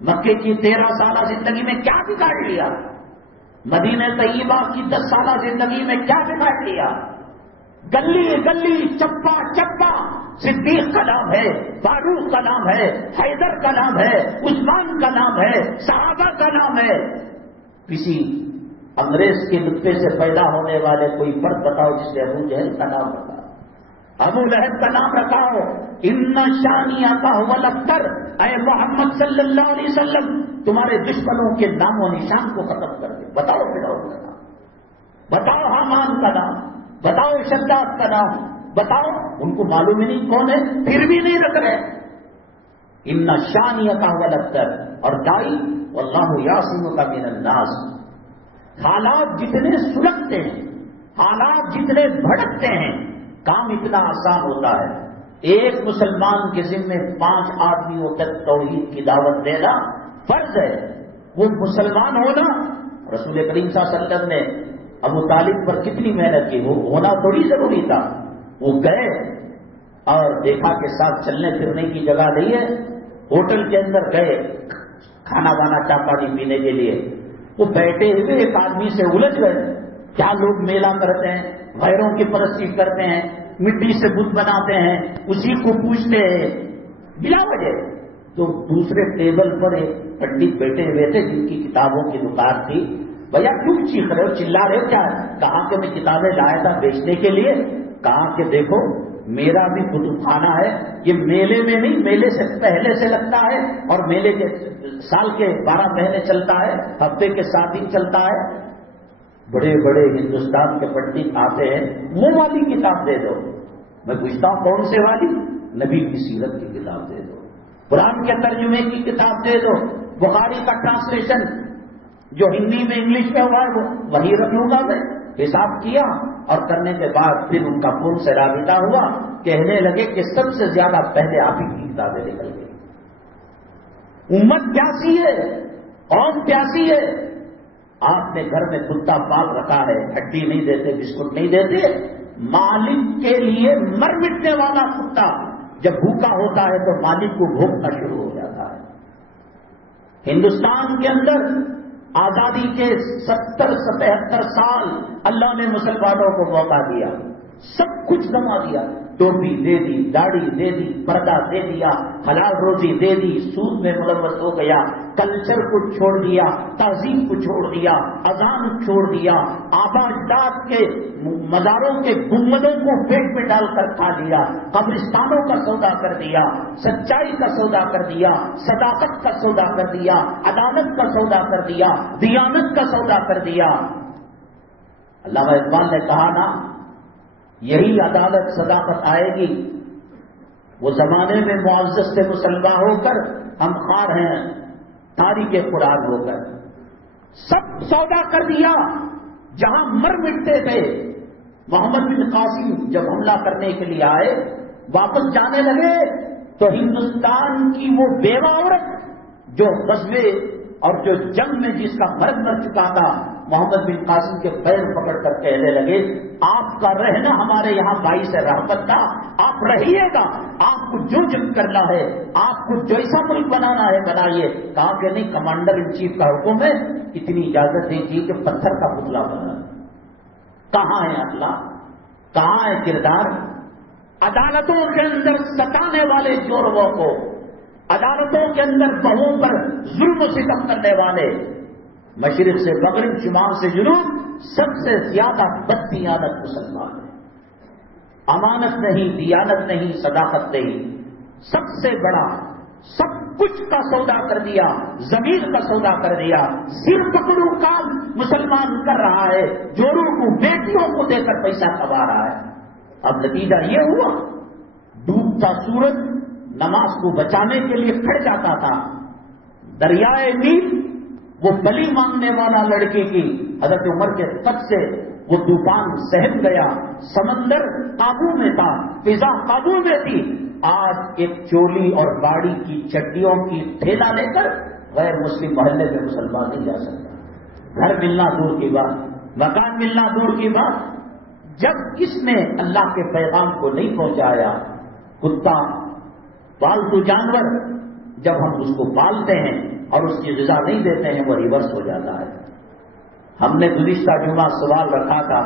مکے کی 13 سالہ زندگی میں کیا بگاڑ لیا؟ مدینہ طیبہ کی 10 سالہ زندگی میں کیا بگاڑ لیا؟ گلی گلی، چپا چپا صدیق کا نام ہے، فاروق کا نام ہے، حیدر کا نام ہے، عثمان کا نام ہے، صحابہ کا نام ہے۔ کسی انگریز کے نطفے سے پیدا ہونے والے کوئی فرد بتاؤ جس نے ابو جہل کا نام رکھا، ابو لہب کا نام رکھا ہو۔ ان شانیہ کا هو الابتر، اے محمد صلی اللہ علیہ وسلم تمہارے دشمنوں کے نام و نشان کو ختم کر دے۔ بتاؤ فرعون کا نام، بتاؤ حامان کا نام، بتاؤ شداد کا نام، بتاؤ، ان کو معلوم ہی نہیں کون ہے، پھر بھی نہیں رکھ رہے۔ ان شانیہ کا هو الابتر، اور دائی واللہ یعصمک من الناس۔ حالات جتنے سلگتے ہیں، حالات جتنے بھڑکتے ہیں، کام اتنا آسان ہوتا ہے۔ ایک مسلمان کے ذمہ 5 آدمیوں تک توحید کی دعوت دینا فرض ہے۔ وہ مسلمان ہونا، رسول کریم صلی اللہ علیہ وسلم نے ابو طالب پر کتنی محنت کی، وہ ہونا تھوڑی ضروری تھا. وہ گئے اور دیکھا کہ ساتھ چلنے پھرنے کی جگہ نہیں ہے. ہوٹل کے اندر گئے کھانا وانا چا پانی پینے کے لیے. وہ بیٹھے ہوئے ایک آدمی سے الجھ گئے. کیا لوگ میلہ کرتے ہیں، غیروں کی پرستی کرتے ہیں، مٹی سے بت بناتے ہیں، اسی کو پوچھتے ہیں بلا وجہ. تو دوسرے ٹیبل پر ایک پنڈت بیٹھے ہوئے تھے جن کی کتابوں کی دکان تھی. بھیا کیوں چیخ رہے ہو، چلا رہے ہو کیا؟ کہا کہ میں کتابیں لایا تھا بیچنے کے لیے. کہا کہ دیکھو میرا بھی کتب خانہ ہے، یہ میلے میں نہیں، میلے سے پہلے سے لگتا ہے اور میلے کے سال کے 12 مہینے چلتا ہے، ہفتے کے 7 دن چلتا ہے. بڑے بڑے ہندوستان کے پنڈت آتے ہیں، وہ والی کتاب دے دو. میں پوچھتا ہوں کون سے والی؟ نبی کی سیرت کی کتاب دے دو، قرآن کے ترجمے کی کتاب دے دو، بخاری کا ٹرانسلیشن جو ہندی میں انگلش میں ہوا ہے وہی رکھ لوں گا میں. حساب کیا اور کرنے کے بعد پھر ان کا فون سے رابطہ ہوا. کہنے لگے کہ سب سے زیادہ پہلے آپ ہی کی کتابیں نکل گئی. امت پیاسی ہے، قوم پیاسی ہے. آپ نے گھر میں کتا پال رکھا ہے، ہڈی نہیں دیتے، بسکٹ نہیں دیتے. مالک کے لیے مر مٹنے والا کتا جب بھوکا ہوتا ہے تو مالک کو بھوکنا شروع ہو جاتا ہے. ہندوستان کے اندر آزادی کے 70-75 سال اللہ نے مسلمانوں کو موقع دیا، سب کچھ جما دیا. ٹوپی دے دی، داڑھی دے دی، پردہ دے دیا، حلال روزی دے دی، سود میں ملوث ہو گیا، کلچر کو چھوڑ دیا، تہذیب کو چھوڑ دیا، اذان چھوڑ دیا، آبا اجداد کے مزاروں کے گنبدوں کو پیٹ میں ڈال کر کھا لیا، قبرستانوں کا سودا کر دیا، سچائی کا سودا کر دیا، صداقت کا سودا کر دیا، عدالت کا سودا کر دیا، دیانت کا سودا کر دیا. علامہ اقبال نے کہا نا، یہی عدالت صداقت آئے گی. وہ زمانے میں معزز سے مسلمان ہو کر ہم خار ہیں تاریخ قرآن ہو کر. سب سودا کر دیا. جہاں مر مٹتے تھے، محمد بن قاسم جب حملہ کرنے کے لیے آئے، واپس جانے لگے تو ہندوستان کی وہ بیوہ عورت جو غزوے اور جو جنگ میں جس کا مرد مر چکا تھا، محمد بن قاسم کے پیر پکڑ کر کہنے لگے آپ کا رہنا ہمارے یہاں باعث رحمت تھا، آپ رہیے گا، آپ کو جو جنگ کرنا ہے، آپ کو جیسا ملک بنانا ہے بنائیے. کہا کہ نہیں، کمانڈر ان چیف کا حکم ہے، اتنی اجازت دیجیے کہ پتھر کا پتلا بنا. کہاں ہے اللہ، کہاں ہے کردار؟ عدالتوں کے اندر ستانے والے جوروں کو، عدالتوں کے اندر بہوؤں پر ظلم و ستم کرنے والے، مشرق سے مغرب، شمال سے جنوب، سب سے زیادہ بددیانت مسلمان ہیں. امانت نہیں، دیانت نہیں، صداقت نہیں، سب سے بڑا، سب کچھ کا سودا کر دیا، زمین کا سودا کر دیا. صرف پکڑو کام مسلمان کر رہا ہے، جوڑوں کو، بیٹیوں کو دے کر پیسہ کما رہا ہے. اب نتیجہ یہ ہوا، ڈوبتا سورج نماز کو بچانے کے لیے کھڑ جاتا تھا. دریائے نیل، وہ بلی مانگنے والا لڑکے کی حضرت عمر کے تک سے وہ طوفان سہم گیا. سمندر قابو میں تھا، فضا قابو میں تھی. آج ایک چولی اور باڑی کی چڈیوں کی ٹھیلا لے کر غیر مسلم محلے میں مسلمان نہیں جا سکتا. گھر ملنا دور کی بات، مکان ملنا دور کی بات. جب اس نے اللہ کے پیغام کو نہیں پہنچایا، کتا پالتو جانور جب ہم اس کو پالتے ہیں اور اس کی غذا نہیں دیتے ہیں، وہ ریورس ہو جاتا ہے. ہم نے گزشتہ جمعہ سوال رکھا تھا،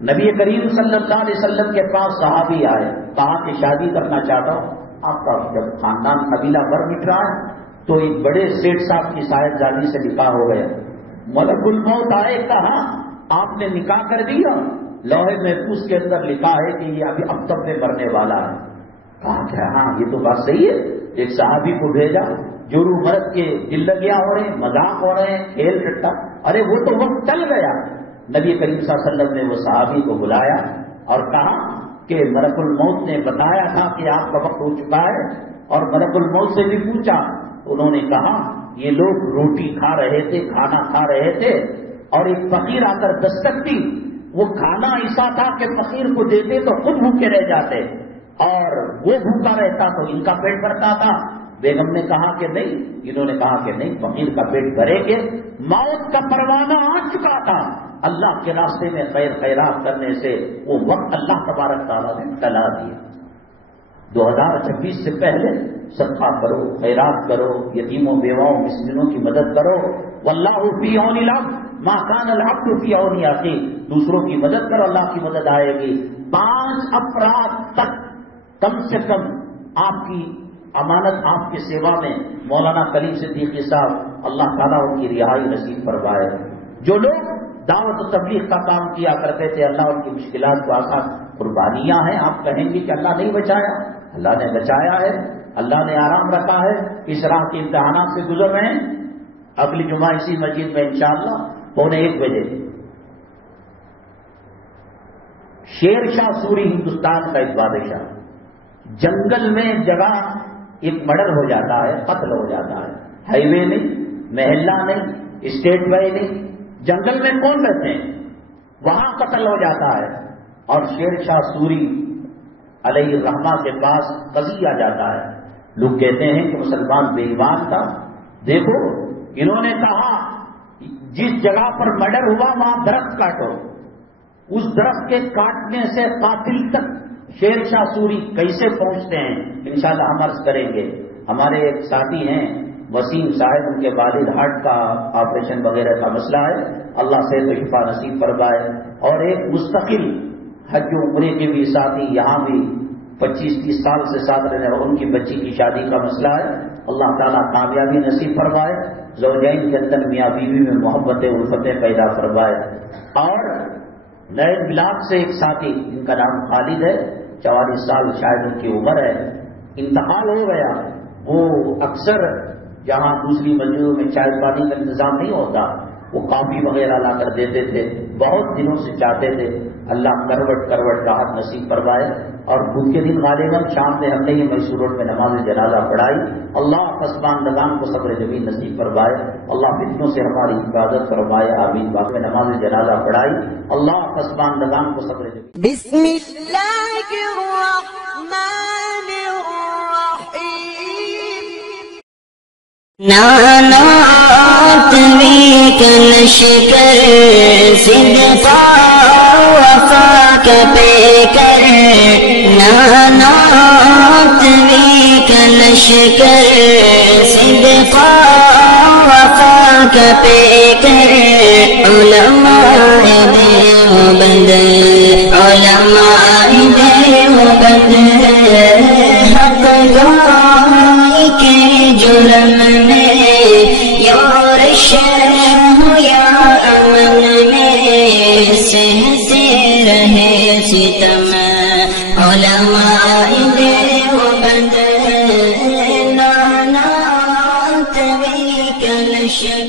نبی کریم صلی اللہ علیہ وسلم کے پاس صحابی آئے، کہا کہ شادی کرنا چاہتا ہوں. آپ کا جب خاندان قبیلہ بھر مٹ رہا ہے تو ایک بڑے سیٹ صاحب کی صاحبزادی سے نکاح ہو گیا. ملک الموت آئے، کہا آپ نے نکاح کر دیا؟ لوہے محفوظ کے اندر لکھا ہے کہ یہ ابھی اب تک میں مرنے والا ہے. کہا کہ ہاں یہ تو بات صحیح ہے. ایک صحابی کو بھیجا، جورو مرد کے دل لگیا ہو رہے ہیں، مذاق ہو رہے ہیں، کھیل ٹٹا. ارے وہ تو وقت ٹل گیا. نبی کریم صلی اللہ علیہ وسلم نے وہ صحابی کو بلایا اور کہا کہ ملک الموت نے بتایا تھا کہ آپ کا وقت ہو چکا ہے. اور ملک الموت سے بھی پوچھا، انہوں نے کہا یہ لوگ روٹی کھا رہے تھے، کھانا کھا رہے تھے، اور ایک فقیر آ کر دستک دی. وہ کھانا ایسا تھا کہ فقیر کو دیتے تو خود بھوکے رہ جاتے، اور وہ بھوکا رہتا تو ان کا پیٹ بھرتا تھا. بیگم نے کہا کہ نہیں، انہوں نے کہا کہ نہیں، فقیر کا پیٹ بھرے گے۔ موت کا پروانہ آ چکا تھا، اللہ کے راستے میں خیرات کرنے سے وہ وقت اللہ تبارک تعالیٰ نے ٹلا دیا۔ 2026 سے پہلے صدقہ کرو، خیرات کرو، یتیموں بیواؤں مسکینوں کی مدد کرو۔ واللہ فی عون العبد ما کان العبد فی عون اخیہ، دوسروں کی مدد کرو، اللہ کی مدد آئے گی۔ 5 افراد تک کم سے کم آپ کی امانت آپ کی سیوا میں، مولانا کلیم صدیقی صاحب اللہ تعالیٰ ان کی رہائی نصیب فرمائے۔ جو لوگ دعوت و تبلیغ کا کام کیا کرتے تھے، اللہ ان کی مشکلات کو آسان، قربانیاں ہیں۔ آپ کہیں گے کہ اللہ نہیں بچایا، اللہ نے بچایا ہے، اللہ نے آرام رکھا ہے، اس راہ کے امتحانات سے گزر رہے ہیں۔ اگلی جمعہ اسی مسجد میں انشاءاللہ 1:15 بجے شیر شاہ سوری ہندوستان کا ایک بادشاہ، جنگل میں جگہ ایک مرڈر ہو جاتا ہے، قتل ہو جاتا ہے، ہائی وے نہیں، محلہ نہیں، اسٹیٹ وے نہیں، جنگل میں کون رہتے ہیں، وہاں قتل ہو جاتا ہے، اور شیر شاہ سوری علیہ الرحمہ کے پاس قاضی آ جاتا ہے۔ لوگ کہتے ہیں کہ مسلمان بے ایمان تھا، دیکھو انہوں نے کہا جس جگہ پر مرڈر ہوا وہاں درخت کاٹو، اس درخت کے کاٹنے سے قاتل تک شیر شاہ سوری کیسے پہنچتے ہیں، انشاءاللہ ہم عرض کریں گے۔ ہمارے ایک ساتھی ہیں وسیم صاحب، ان کے والد ہارٹ کا آپریشن وغیرہ کا مسئلہ ہے، اللہ صحت و شفا نصیب فرمائے۔ اور ایک مستقل حج و عمرے کے بھی ساتھی یہاں بھی 25-30 سال سے ساتھ رہنے، اور ان کی بچی کی شادی کا مسئلہ ہے، اللہ تعالیٰ کامیابی نصیب فرمائے، زوجین کے اندر میاں بیوی میں محبتیں الفتیں پیدا فرمائے۔ اور نئے بلاک سے ایک ساتھی، ان کا نام خالد ہے، 44 سال شاید ان کی عمر ہے، انتقال ہو گیا۔ وہ اکثر جہاں دوسری مسجدوں میں چائے پانی کا انتظام نہیں ہوتا، وہ کافی وغیرہ لا کر دیتے تھے، بہت دنوں سے چاہتے تھے، اللہ کروٹ کروٹ راحت نصیب فرمائے۔ اور بدھ کے دن غالباً شام میں ہم نے یہ میسور روڈ میں نماز جنازہ پڑھائی، اللہ پسمان نظام کو صبر جمیل نصیب فرمائے، اللہ فتنوں سے ہماری حفاظت فرمائے، آمین۔ باقی میں نماز جنازہ پڑھائی، اللہ پسمان نظام کو صبر جمیل۔ بسم اللہ الرحمن الرحیم۔ نانات ویک لشکر صدقا وفا کا پیکر، نانات ویک لشکر صدقا وفا کا پیکر، علماء دیوبند، علماء دیوبند، حق گواہی کے جرم میں یورش یا امن میں سہتے رہے ستم، علماء دیوبند، نانات ویک لشکر